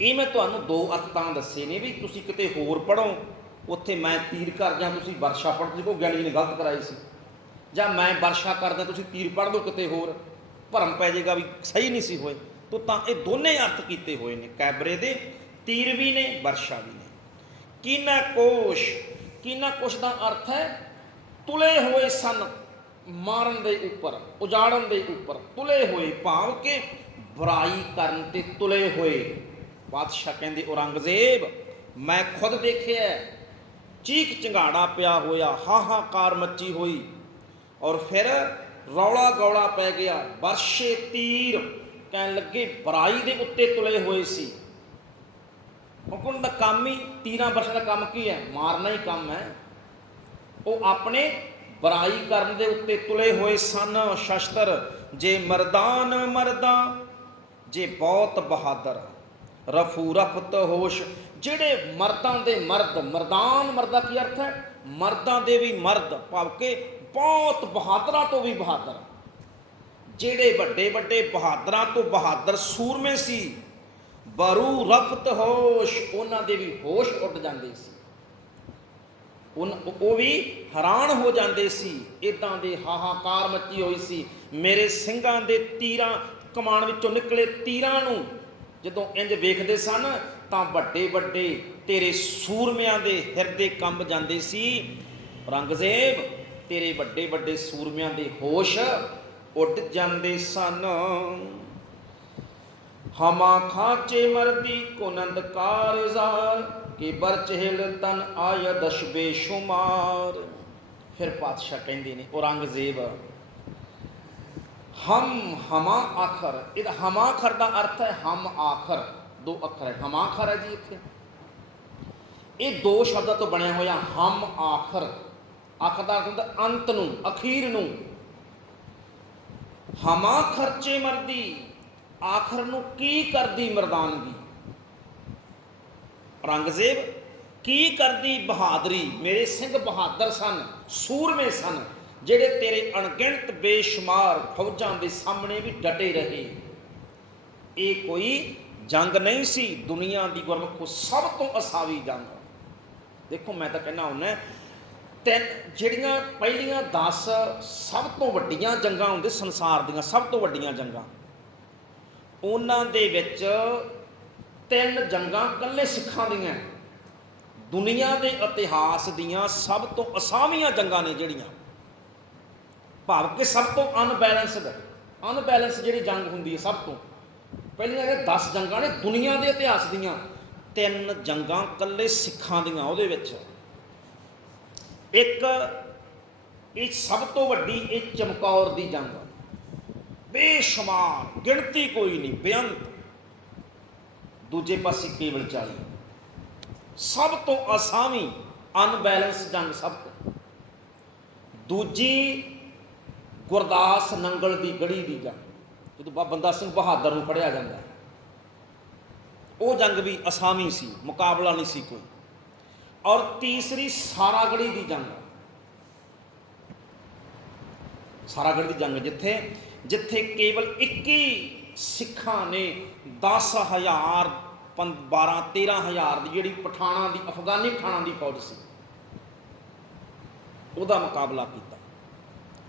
ਇਹ ਮੈਂ ਤੁਹਾਨੂੰ ਦੋ ਅਰਥ ਤਾਂ ਦੱਸੇ ਨੇ ਵੀ ਤੁਸੀਂ ਕਿਤੇ ਹੋਰ ਪੜ੍ਹੋ, ਉੱਥੇ ਮੈਂ ਤੀਰ ਕਰ ਜਾਂ ਤੁਸੀਂ ਵਰਸ਼ਾ ਪੜ੍ਹ ਦੇਖੋ, ਗਿਆਨੀ ਜੀ ਨੇ ਗਲਤ ਕਰਾਈ ਸੀ, ਜਾਂ ਮੈਂ ਵਰਸ਼ਾ ਕਰਦਾ ਤੁਸੀਂ ਤੀਰ ਪੜ੍ਹ ਲਓ ਕਿਤੇ ਹੋਰ, ਭਰਮ ਪੈ ਜਾਏਗਾ ਵੀ ਸਹੀ ਨਹੀਂ ਸੀ ਹੋਏ। ਤਾਂ ਇਹ ਦੋਨੇ ਅਰਥ ਕੀਤੇ ਹੋਏ ਨੇ ਕੈਬਰੇ ਦੇ, ਤੀਰ ਵੀ ਨੇ, ਵਰਸ਼ਾ ਵੀ ਨੇ। ਕੀਨਾ ਕੋਸ਼, ਕੀਨਾ ਕੋਸ਼ ਦਾ ਅਰਥ ਹੈ ਤੁਲੇ ਹੋਏ ਸਨ, ਮਾਰਨ ਦੇ ਉੱਪਰ, ਉਜਾੜਨ ਦੇ ਉੱਪਰ, ਤੁਲੇ ਹੋਏ, ਭਾਵ ਕਿ ਬੁਰਾਈ ਕਰਨ ਤੇ ਤੁਲੇ ਹੋਏ। ਬਾਦਸ਼ਾਹ ਕਹਿੰਦੇ ਔਰੰਗਜ਼ੇਬ ਮੈਂ ਖੁਦ ਦੇਖਿਆ, ਚੀਕ ਚੰਗਾੜਾ ਪਿਆ ਹੋਇਆ, ਹਾਹਾਕਾਰ ਮੱਚੀ ਹੋਈ, ਔਰ ਫਿਰ ਰੌਲਾ ਗੌਲਾ ਪੈ ਗਿਆ, ਵਰਸ਼ੇ ਤੀਰ, ਕਹਿਣ ਲੱਗੇ ਬੁਰਾਈ ਦੇ ਉੱਤੇ ਤੁਲੇ ਹੋਏ ਸੀ। ਕਿਉਂਕਿ ਦਾ ਕੰਮ ਹੀ ਤੀਰਾਂ ਵਰਸ਼ਾ ਦਾ ਕੰਮ ਕੀ ਹੈ? ਮਾਰਨਾ ਹੀ ਕੰਮ ਹੈ। ਉਹ ਆਪਣੇ ਬੁਰਾਈ ਕਰਨ ਦੇ ਉੱਤੇ ਤੁਲੇ ਹੋਏ ਸਨ। ਸ਼ਸਤਰ ਜੇ ਮਰਦਾਨ ਮਰਦਾ, ਜੇ ਬਹੁਤ ਬਹਾਦਰ, ਰਫੂ ਰਫਤ ਹੋਸ਼, ਜਿਹੜੇ ਮਰਦਾਂ ਦੇ ਮਰਦ, ਮਰਦਾਨ ਮਰਦਾ ਕੀ ਅਰਥ ਹੈ? ਮਰਦਾਂ ਦੇ ਵੀ ਮਰਦ, ਭਾਵ ਕਿ ਬਹੁਤ ਬਹਾਦਰਾਂ ਤੋਂ ਵੀ ਬਹਾਦਰ, ਜਿਹੜੇ ਵੱਡੇ ਵੱਡੇ ਬਹਾਦਰਾਂ ਤੋਂ ਬਹਾਦਰ ਸੂਰਮੇ ਸੀ। ਬਰੂ ਰਫਤ ਹੋਸ਼, ਉਹਨਾਂ ਦੇ ਵੀ ਹੋਸ਼ ਉੱਡ ਜਾਂਦੇ ਸੀ, ਉਹ ਵੀ ਹੈਰਾਨ ਹੋ ਜਾਂਦੇ ਸੀ। ਇੱਦਾਂ ਦੇ ਹਾਹਾਕਾਰ ਮੱਚੀ ਹੋਈ ਸੀ। ਮੇਰੇ ਸਿੰਘਾਂ ਦੇ ਤੀਰਾਂ, ਕਮਾਨ ਵਿੱਚੋਂ ਨਿਕਲੇ ਤੀਰਾਂ ਨੂੰ ਜਦੋਂ ਇੰਜ ਵੇਖਦੇ ਸਨ ਤਾਂ ਵੱਡੇ ਵੱਡੇ ਤੇਰੇ ਸੂਰਮਿਆਂ ਦੇ ਹਿਰਦੇ ਕੰਬ ਜਾਂਦੇ ਸੀ। ਔਰੰਗਜ਼ੇਬ ਤੇਰੇ ਵੱਡੇ ਵੱਡੇ ਸੂਰਮਿਆਂ ਦੇ ਹੋਸ਼ ਉੱਡ ਜਾਂਦੇ ਸਨ। ਹਮਾ ਖਾਚੇ ਮਰਦੀ ਕੁਨੰਦ ਕਾਰਜ਼ਾਰ, ਕਿ ਬਰਚਹਿਲ ਤਨ ਆਇ ਦਸ਼ ਬੇਸ਼ੁਮਾਰ। ਫਿਰ ਪਾਤਸ਼ਾਹ ਕਹਿੰਦੇ ਨੇ ਔਰੰਗਜ਼ੇਬ ਹਮ ਹਮਾ ਆਖਰ, ਇਹਦਾ ਹਮਾ ਆਖਰ ਦਾ ਅਰਥ ਹੈ ਹਮ ਆਖਰ, ਦੋ ਅੱਖਰ ਹੈ, ਹਮਾ ਆਖਰ ਹੈ ਜੀ ਇੱਥੇ। ਇਹ ਦੋ ਸ਼ਬਦਾਂ ਤੋਂ ਬਣਿਆ ਹੋਇਆ ਹਮ ਆਖਰ। ਆਖਰ ਦਾ ਅਰਥ ਹੁੰਦਾ ਅੰਤ ਨੂੰ, ਅਖੀਰ ਨੂੰ। ਹਮਾ ਖਰਚੇ ਮਰਦੀ, ਆਖਰ ਨੂੰ ਕੀ ਕਰਦੀ ਮਰਦਾਨਗੀ। ਔਰੰਗਜ਼ੇਬ ਕੀ ਕਰਦੀ ਬਹਾਦਰੀ। ਮੇਰੇ ਸਿੰਘ ਬਹਾਦਰ ਸਨ, ਸੂਰਮੇ ਸਨ, ਜਿਹੜੇ ਤੇਰੇ ਅਣਗਿਣਤ ਬੇਸ਼ੁਮਾਰ ਫੌਜਾਂ ਦੇ ਸਾਹਮਣੇ ਵੀ ਡਟੇ ਰਹੇ। ਇਹ ਕੋਈ ਜੰਗ ਨਹੀਂ ਸੀ, ਦੁਨੀਆ ਦੀ ਗੁਰਮੁਖੋ ਸਭ ਤੋਂ ਅਸਾਵੀ ਜੰਗ। ਦੇਖੋ ਮੈਂ ਤਾਂ ਕਹਿੰਦਾ ਹੁੰਦਾ, ਤਿੰਨ ਜਿਹੜੀਆਂ ਪਹਿਲੀਆਂ 10 ਸਭ ਤੋਂ ਵੱਡੀਆਂ ਜੰਗਾਂ ਹੁੰਦੇ ਸੰਸਾਰ ਦੀਆਂ, ਸਭ ਤੋਂ ਵੱਡੀਆਂ ਜੰਗਾਂ, ਉਹਨਾਂ ਦੇ ਵਿੱਚ 3 ਜੰਗਾਂ ਇਕੱਲੇ ਸਿੱਖਾਂ ਦੀਆਂ। ਦੁਨੀਆ ਦੇ ਇਤਿਹਾਸ ਦੀਆਂ ਸਭ ਤੋਂ ਅਸਾਵੀਆਂ ਜੰਗਾਂ ਨੇ ਜਿਹੜੀਆਂ, ਭਾਵ ਕਿ ਸਭ ਤੋਂ ਅਨਬੈਲੈਂਸ ਜਿਹੜੀ ਜੰਗ ਹੁੰਦੀ ਹੈ, ਸਭ ਤੋਂ ਪਹਿਲੀਆਂ ਇਹ 10 ਜੰਗਾਂ ਨੇ ਦੁਨੀਆ ਦੇ ਇਤਿਹਾਸ ਦੀਆਂ। 3 ਜੰਗਾਂ ਇਕੱਲੇ ਸਿੱਖਾਂ ਦੀਆਂ। ਉਹਦੇ ਵਿੱਚ ਇੱਕ ਇਹ ਸਭ ਤੋਂ ਵੱਡੀ, ਇਹ ਚਮਕੌਰ ਦੀ ਜੰਗ, ਬੇਸ਼ੁਮਾਰ, ਗਿਣਤੀ ਕੋਈ ਨਹੀਂ, ਬੇਅੰਤ। ਦੂਜੇ ਪਾਸੇ ਕੇਵਲ 40। ਸਭ ਤੋਂ ਅਸਾਵੀਂ ਅਨਬੈਲੈਂਸ ਜੰਗ ਸਭ ਤੋਂ। ਦੂਜੀ ਗੁਰਦਾਸ ਨੰਗਲ ਦੀ ਗੜੀ ਦੀ ਜੰਗ, ਜਦੋਂ ਬੰਦਾ ਸਿੰਘ ਬਹਾਦਰ ਨੂੰ ਫੜਿਆ ਜਾਂਦਾ, ਉਹ ਜੰਗ ਵੀ ਅਸਾਵੀਂ ਸੀ, ਮੁਕਾਬਲਾ ਨਹੀਂ ਸੀ ਕੋਈ। ਔਰ ਤੀਸਰੀ ਸਾਰਾਗੜੀ ਦੀ ਜੰਗ, ਸਾਰਾਗੜੀ ਦੀ ਜੰਗ ਜਿੱਥੇ ਕੇਵਲ 21 ਸਿੱਖਾਂ ਨੇ 10,000 12-13,000 ਦੀ ਜਿਹੜੀ ਪਠਾਣਾਂ ਦੀ, ਅਫਗਾਨੀ ਪਠਾਣਾਂ ਦੀ ਫੌਜ ਸੀ, ਉਹਦਾ ਮੁਕਾਬਲਾ ਕੀਤਾ।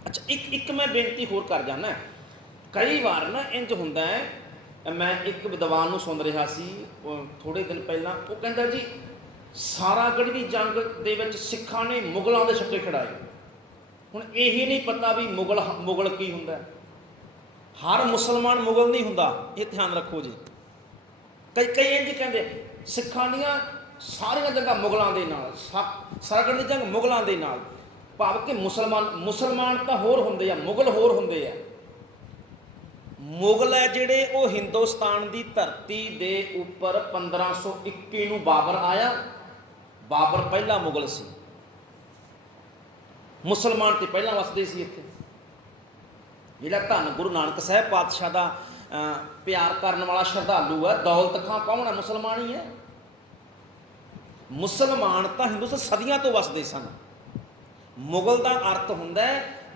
ਅੱਛਾ, ਇੱਕ ਮੈਂ ਬੇਨਤੀ ਹੋਰ ਕਰ ਜਾਂਦਾ। ਕਈ ਵਾਰ ਨਾ ਇੰਜ ਹੁੰਦਾ ਹੈ, ਮੈਂ ਇੱਕ ਵਿਦਵਾਨ ਨੂੰ ਸੁਣ ਰਿਹਾ ਸੀ ਥੋੜ੍ਹੇ ਦਿਨ ਪਹਿਲਾਂ, ਉਹ ਕਹਿੰਦਾ ਜੀ ਸਾਰਾਗੜ੍ਹ ਦੀ ਜੰਗ ਦੇ ਵਿੱਚ ਸਿੱਖਾਂ ਨੇ ਮੁਗਲਾਂ ਦੇ ਛੱਕੇ ਖੜਾਏ। ਹੁਣ ਇਹ ਨਹੀਂ ਪਤਾ ਵੀ ਮੁਗਲ ਕੀ ਹੁੰਦਾ। ਹਰ ਮੁਸਲਮਾਨ ਮੁਗਲ ਨਹੀਂ ਹੁੰਦਾ, ਇਹ ਧਿਆਨ ਰੱਖੋ ਜੀ। ਕਈ ਇੰਝ ਕਹਿੰਦੇ ਸਿੱਖਾਂ ਦੀਆਂ ਸਾਰੀਆਂ ਜੰਗਾਂ ਮੁਗਲਾਂ ਦੇ ਨਾਲ, ਸਾਰਾਗੜ੍ਹ ਦੀ ਜੰਗ ਮੁਗਲਾਂ ਦੇ ਨਾਲ, ਭਾਵ ਕਿ ਮੁਸਲਮਾਨ ਤਾਂ ਹੋਰ ਹੁੰਦੇ ਆ, ਮੁਗਲ ਹੋਰ ਹੁੰਦੇ ਆ। ਮੁਗਲ ਹੈ ਜਿਹੜੇ ਉਹ ਹਿੰਦੁਸਤਾਨ ਦੀ ਧਰਤੀ ਦੇ ਉੱਪਰ 1521 ਨੂੰ ਬਾਬਰ ਆਇਆ। ਬਾਬਰ ਪਹਿਲਾ ਮੁਗਲ ਸੀ, ਮੁਸਲਮਾਨ ਤੇ ਪਹਿਲਾਂ ਵਸਦੇ ਸੀ ਇੱਥੇ। ਜਿਹੜਾ ਧੰਨ ਗੁਰੂ ਨਾਨਕ ਸਾਹਿਬ ਪਾਤਸ਼ਾਹ ਦਾ ਪਿਆਰ ਕਰਨ ਵਾਲਾ ਸ਼ਰਧਾਲੂ ਹੈ, ਦੌਲਤ ਖਾਂ ਕੌਣ ਹੈ? ਮੁਸਲਮਾਨ ਹੀ ਹੈ। ਮੁਸਲਮਾਨ ਤਾਂ ਹਿੰਦੁਸਤਾਨ ਸਦੀਆਂ ਤੋਂ ਵਸਦੇ ਸਨ। ਮੁਗਲ ਦਾ ਅਰਥ ਹੁੰਦਾ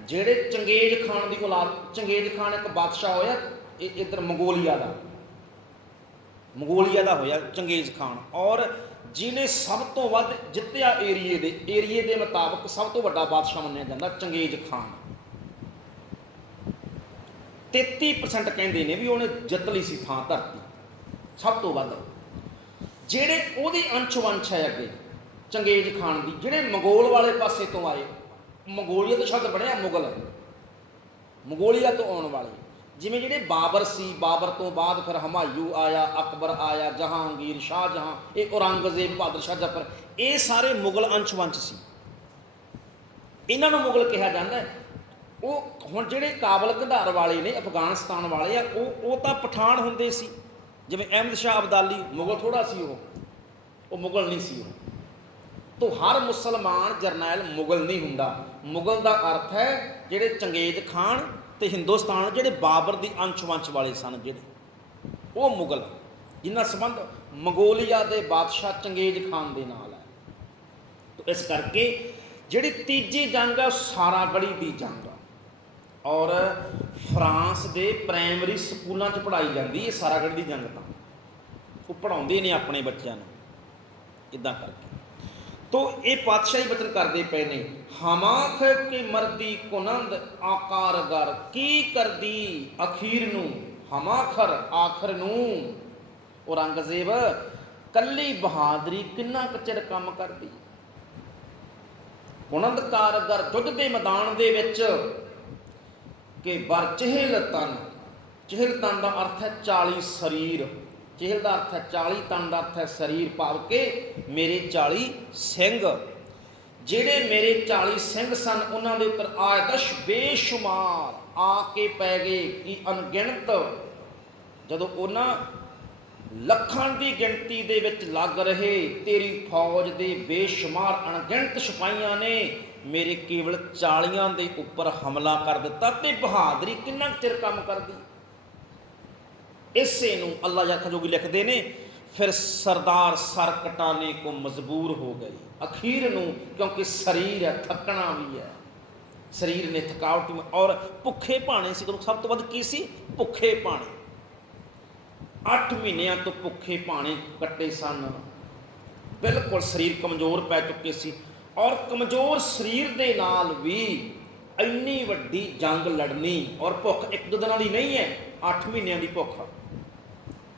ਜਿਹੜੇ ਚੰਗੇਜ਼ ਖਾਨ ਦੀ ਔਲਾਦ। ਚੰਗੇਜ਼ ਖਾਨ ਇੱਕ ਬਾਦਸ਼ਾਹ ਹੋਇਆ ਇੱਧਰ ਮੰਗੋਲੀਆ ਦਾ ਹੋਇਆ ਚੰਗੇਜ਼ ਖਾਨ, ਔਰ ਜਿਹਨੇ ਸਭ ਤੋਂ ਵੱਧ ਜਿੱਤਿਆ ਏਰੀਏ ਦੇ ਮੁਤਾਬਕ ਸਭ ਤੋਂ ਵੱਡਾ ਬਾਦਸ਼ਾਹ ਮੰਨਿਆ ਜਾਂਦਾ ਚੰਗੇਜ਼ ਖਾਨ। 33% ਕਹਿੰਦੇ ਨੇ ਵੀ ਉਹਨੇ ਜਿੱਤ ਲਈ ਸੀ ਥਾਂ ਧਰਤੀ ਸਭ ਤੋਂ ਵੱਧ। ਜਿਹੜੇ ਉਹਦੀ ਅੰਸ਼ ਵੰਸ਼ ਹੈ ਅੱਗੇ ਚੰਗੇਜ਼ ਖਾਨ ਦੀ, ਜਿਹੜੇ ਮੰਗੋਲ ਵਾਲੇ ਪਾਸੇ ਤੋਂ ਆਏ, ਮੰਗੋਲੀਆ ਤੋਂ ਸ਼ਬਦ ਬਣਿਆ ਮੁਗਲ, ਮੰਗੋਲੀਆ ਤੋਂ ਆਉਣ ਵਾਲੇ। ਜਿਵੇਂ ਜਿਹੜੇ ਬਾਬਰ ਸੀ, ਬਾਬਰ ਤੋਂ ਬਾਅਦ ਫਿਰ ਹਮਾਯੂ ਆਇਆ, ਅਕਬਰ ਆਇਆ, ਜਹਾਂਗੀਰ, ਸ਼ਾਹਜਹਾਂ, ਇਹ ਔਰੰਗਜ਼ੇਬ, ਬਹਾਦਰ ਸ਼ਾਹ ਜ਼ਫਰ, ਇਹ ਸਾਰੇ ਮੁਗਲ ਅੰਸ਼ ਵੰਸ਼ ਸੀ। ਇਹਨਾਂ ਨੂੰ ਮੁਗਲ ਕਿਹਾ ਜਾਂਦਾ। ਉਹ ਹੁਣ ਜਿਹੜੇ ਕਾਬਲ ਘਧਾਰ ਵਾਲੇ ਨੇ, ਅਫਗਾਨਿਸਤਾਨ ਵਾਲੇ ਆ, ਉਹ ਤਾਂ ਪਠਾਨ ਹੁੰਦੇ ਸੀ। ਜਿਵੇਂ ਅਹਿਮਦ ਸ਼ਾਹ ਅਬਦਾਲੀ, ਮੁਗਲ ਥੋੜਾ ਸੀ ਉਹ ਮੁਗਲ ਨਹੀਂ ਸੀ ਉਹ। ਤੋ ਹਰ ਮੁਸਲਮਾਨ ਜਰਨੈਲ ਮੁਗਲ ਨਹੀਂ ਹੁੰਦਾ। ਮੁਗਲ ਦਾ ਅਰਥ ਹੈ ਜਿਹੜੇ ਚੰਗੇਜ਼ ਖਾਨ ਤੇ ਹਿੰਦੁਸਤਾਨ ਜਿਹੜੇ ਬਾਬਰ ਦੀ ਅੰਸ਼ ਵੰਸ਼ ਵਾਲੇ ਸਨ, ਜਿਹੜੇ ਉਹ ਮੁਗਲ, ਜਿਨ੍ਹਾਂ ਸੰਬੰਧ ਮੰਗੋਲੀਆ ਦੇ ਬਾਦਸ਼ਾਹ ਚੰਗੇਜ਼ ਖਾਨ ਦੇ ਨਾਲ ਹੈ। ਇਸ ਕਰਕੇ ਜਿਹੜੀ ਤੀਜੀ ਜੰਗ ਹੈ ਸਾਰਾਗੜੀ ਦੀ ਜੰਗ, ਔਰ ਫਰਾਂਸ ਦੇ ਪ੍ਰਾਇਮਰੀ ਸਕੂਲਾਂ 'ਚ ਪੜ੍ਹਾਈ ਜਾਂਦੀ ਹੈ ਸਾਰਾਗੜੀ ਦੀ ਜੰਗ। ਤਾਂ ਉਹ ਪੜ੍ਹਾਉਂਦੇ ਨੇ ਆਪਣੇ ਬੱਚਿਆਂ ਨੂੰ ਇੱਦਾਂ ਕਰਕੇ। ਤੋ ਇਹ ਪਾਤਸ਼ਾਹੀ ਬਚਨ ਕਰਦੇ ਪਏ ਨੇ, ਹਮਾਖ ਕੇ ਮਰਦੀ ਕੁਨੰਦ ਆਕਾਰਗਰ ਕੀ ਕਰਦੀ ਅਖੀਰ ਨੂੰ, ਹਮਾਖਰ ਆਖਰ ਨੂੰ। ਔਰੰਗਜ਼ੇਬ ਕੱਲੀ ਬਹਾਦਰੀ ਕਿੰਨਾ ਕੁ ਚਿਰ ਕੰਮ ਕਰਦੀ। ਕੁਨੰਦ ਕਾਰਗਰ ਯੁੱਧ ਦੇ ਮੈਦਾਨ ਦੇ ਵਿੱਚ ਕਿ ਬਰ ਚਹਿਲ ਤਨ, ਚਹਿਲ ਤਨ ਦਾ ਅਰਥ ਹੈ 40 ਸਰੀਰ, ਚਹਿਲ ਦਾ ਅਰਥ ਹੈ 40, ਤਨ ਦਾ ਅਰਥ ਹੈ ਸਰੀਰ, ਭਾਵ ਕਿ ਮੇਰੇ 40 ਸਿੰਘ। ਜਿਹੜੇ ਮੇਰੇ 40 ਸਿੰਘ ਸਨ ਉਹਨਾਂ ਦੇ ਉੱਪਰ ਆਦਸ਼ ਬੇਸ਼ੁਮਾਰ ਆ ਕੇ ਪੈ ਗਏ ਕਿ ਅਣਗਿਣਤ। ਜਦੋਂ ਉਹਨਾਂ ਲੱਖਾਂ ਦੀ ਗਿਣਤੀ ਦੇ ਵਿੱਚ ਲੱਗ ਰਹੇ ਤੇਰੀ ਫੌਜ ਦੇ ਬੇਸ਼ੁਮਾਰ ਅਣਗਿਣਤ ਸਿਪਾਹੀਆਂ ਨੇ ਮੇਰੇ ਕੇਵਲ 40 ਦੇ ਉੱਪਰ ਹਮਲਾ ਕਰ ਦਿੱਤਾ। ਤੇ ਬਹਾਦਰੀ ਕਿੰਨਾ ਚਿਰ ਕੰਮ ਕਰਦੀ। ਇਸੇ ਨੂੰ ਅੱਲਾ ਯਾਖਾ ਜੋਗੀ ਲਿਖਦੇ ਨੇ, ਫਿਰ ਸਰਦਾਰ ਸਰ ਕਟਾਨੇ ਕੋ ਮਜਬੂਰ ਹੋ ਗਈ। ਅਖੀਰ ਨੂੰ ਕਿਉਂਕਿ ਸਰੀਰ ਹੈ, ਥੱਕਣਾ ਵੀ ਹੈ, ਸਰੀਰ ਨੇ ਥਕਾਵਟ, ਔਰ ਭੁੱਖੇ ਭਾਣੇ ਸੀ। ਸਭ ਤੋਂ ਵੱਧ ਕੀ ਸੀ? ਭੁੱਖੇ ਭਾਣੇ। 8 ਮਹੀਨਿਆਂ ਤੋਂ ਭੁੱਖੇ ਭਾਣੇ ਕੱਟੇ ਸਨ। ਬਿਲਕੁਲ ਸਰੀਰ ਕਮਜ਼ੋਰ ਪੈ ਚੁੱਕੇ ਸੀ, ਔਰ ਕਮਜ਼ੋਰ ਸਰੀਰ ਦੇ ਨਾਲ ਵੀ ਇੰਨੀ ਵੱਡੀ ਜੰਗ ਲੜਨੀ, ਔਰ ਭੁੱਖ ਇੱਕ ਦੋ ਦਿਨਾਂ ਦੀ ਨਹੀਂ ਹੈ, 8 ਮਹੀਨਿਆਂ ਦੀ ਭੁੱਖ।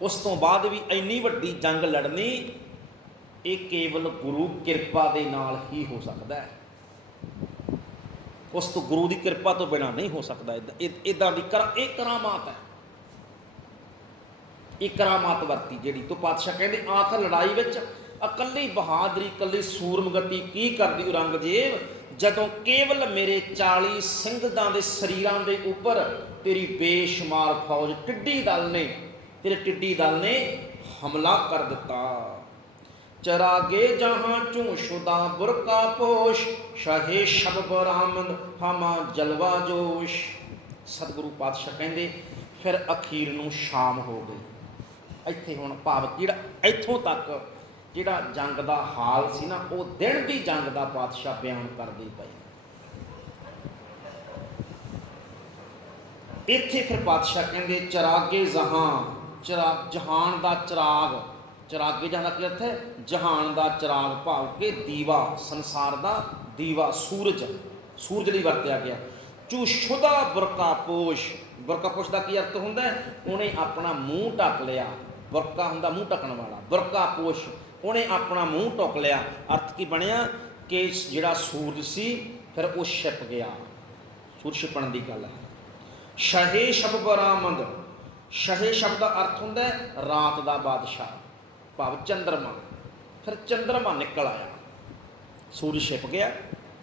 ਉਸ ਤੋਂ ਬਾਅਦ ਵੀ ਇੰਨੀ ਵੱਡੀ ਜੰਗ ਲੜਨੀ, ਇਹ ਕੇਵਲ ਗੁਰੂ ਕਿਰਪਾ ਦੇ ਨਾਲ ਹੀ ਹੋ ਸਕਦਾ ਹੈ। ਉਸ ਤੋਂ ਗੁਰੂ ਦੀ ਕਿਰਪਾ ਤੋਂ ਬਿਨਾਂ ਨਹੀਂ ਹੋ ਸਕਦਾ। ਇੱਦਾਂ ਦੀ ਇਹ ਕਰਾਮਾਤ ਹੈ, ਇਹ ਕਰਾਮਾਤ ਵਰਤੀ ਜਿਹੜੀ। ਤੋਂ ਪਾਤਸ਼ਾਹ ਕਹਿੰਦੇ ਆਖਰ ਲੜਾਈ ਵਿੱਚ ਇਕੱਲੀ ਬਹਾਦਰੀ, ਇਕੱਲੀ ਸੂਰਮਗਤੀ ਕੀ ਕਰਦੀ ਔਰੰਗਜ਼ੇਬ, ਜਦੋਂ ਕੇਵਲ ਮੇਰੇ 40 ਸਿੰਘਾਂ ਦੇ ਸਰੀਰਾਂ ਦੇ ਉੱਪਰ ਤੇਰੀ ਬੇਸ਼ੁਮਾਰ ਫੌਜ ਟਿੱਡੀ ਦਲ ਨੇ, ਤੇਰੇ ਟਿੱਡੀ ਦਲ ਨੇ ਹਮਲਾ ਕਰ ਦਿੱਤਾ। ਚਰਾਗੇ ਜਹਾਂ ਝੂਸ਼ੁਦਾ ਬੁਰਕਾ ਪੋਸ਼, ਸ਼ਾਹੇ ਸ਼ਬ ਬਰਾਮਦ ਹਮਾ ਜਲਵਾ ਜੋਸ਼। ਸਤਿਗੁਰੂ ਪਾਤਸ਼ਾਹ ਕਹਿੰਦੇ ਫਿਰ ਅਖੀਰ ਨੂੰ ਸ਼ਾਮ ਹੋ ਗਈ। ਇੱਥੇ ਹੁਣ ਭਾਵ ਜਿਹੜਾ ਇੱਥੋਂ ਤੱਕ ਜਿਹੜਾ ਜੰਗ ਦਾ ਹਾਲ ਸੀ ਨਾ, ਉਹ ਦਿਨ ਦੀ ਜੰਗ ਦਾ ਪਾਤਸ਼ਾਹ ਬਿਆਨ ਕਰਦੇ ਪਏ। ਇੱਥੇ ਫਿਰ ਪਾਤਸ਼ਾਹ ਕਹਿੰਦੇ ਚਰਾਗੇ ਜਹਾਂ, ਜਹਾਨ ਦਾ ਚਿਰਾਗ, ਚਿਰਾਗੇ ਜਹਾਂ ਦਾ ਕੀ ਅਰਥ ਹੈ? ਜਹਾਨ ਦਾ ਚਿਰਾਗ, ਭਾਵ ਕਿ ਦੀਵਾ, ਸੰਸਾਰ ਦਾ ਦੀਵਾ, ਸੂਰਜ ਲਈ ਵਰਤਿਆ ਗਿਆ। ਝੂਸ਼ੁਦਾ ਬੁਰਕਾਪੋਸ਼, ਬੁਰਕਾਪੋਸ਼ ਦਾ ਕੀ ਅਰਥ ਹੁੰਦਾ? ਉਹਨੇ ਆਪਣਾ ਮੂੰਹ ਢੱਕ ਲਿਆ। ਬੁਰਕਾ ਹੁੰਦਾ ਮੂੰਹ ਢੱਕਣ ਵਾਲਾ, ਬੁਰਕਾਪੋਸ਼ ਉਹਨੇ ਆਪਣਾ ਮੂੰਹ ਢੱਕ ਲਿਆ। ਅਰਥ ਕੀ ਬਣਿਆ ਕਿ ਜਿਹੜਾ ਸੂਰਜ ਸੀ ਫਿਰ ਉਹ ਛਿਪ ਗਿਆ, ਸੂਰਜ ਛਿਪਣ ਦੀ ਗੱਲ ਹੈ। ਸ਼ਾਹੇ ਸ਼ਬ ਬਰਾਮਦ, ਸ਼ਾਹੇ ਸ਼ਬਦ ਦਾ ਅਰਥ ਹੁੰਦਾ ਰਾਤ ਦਾ ਬਾਦਸ਼ਾਹ, ਭਾਵ ਚੰਦਰਮਾ। ਫਿਰ ਚੰਦਰਮਾ ਨਿਕਲ ਆਇਆ, ਸੂਰਜ ਛਿਪ ਗਿਆ,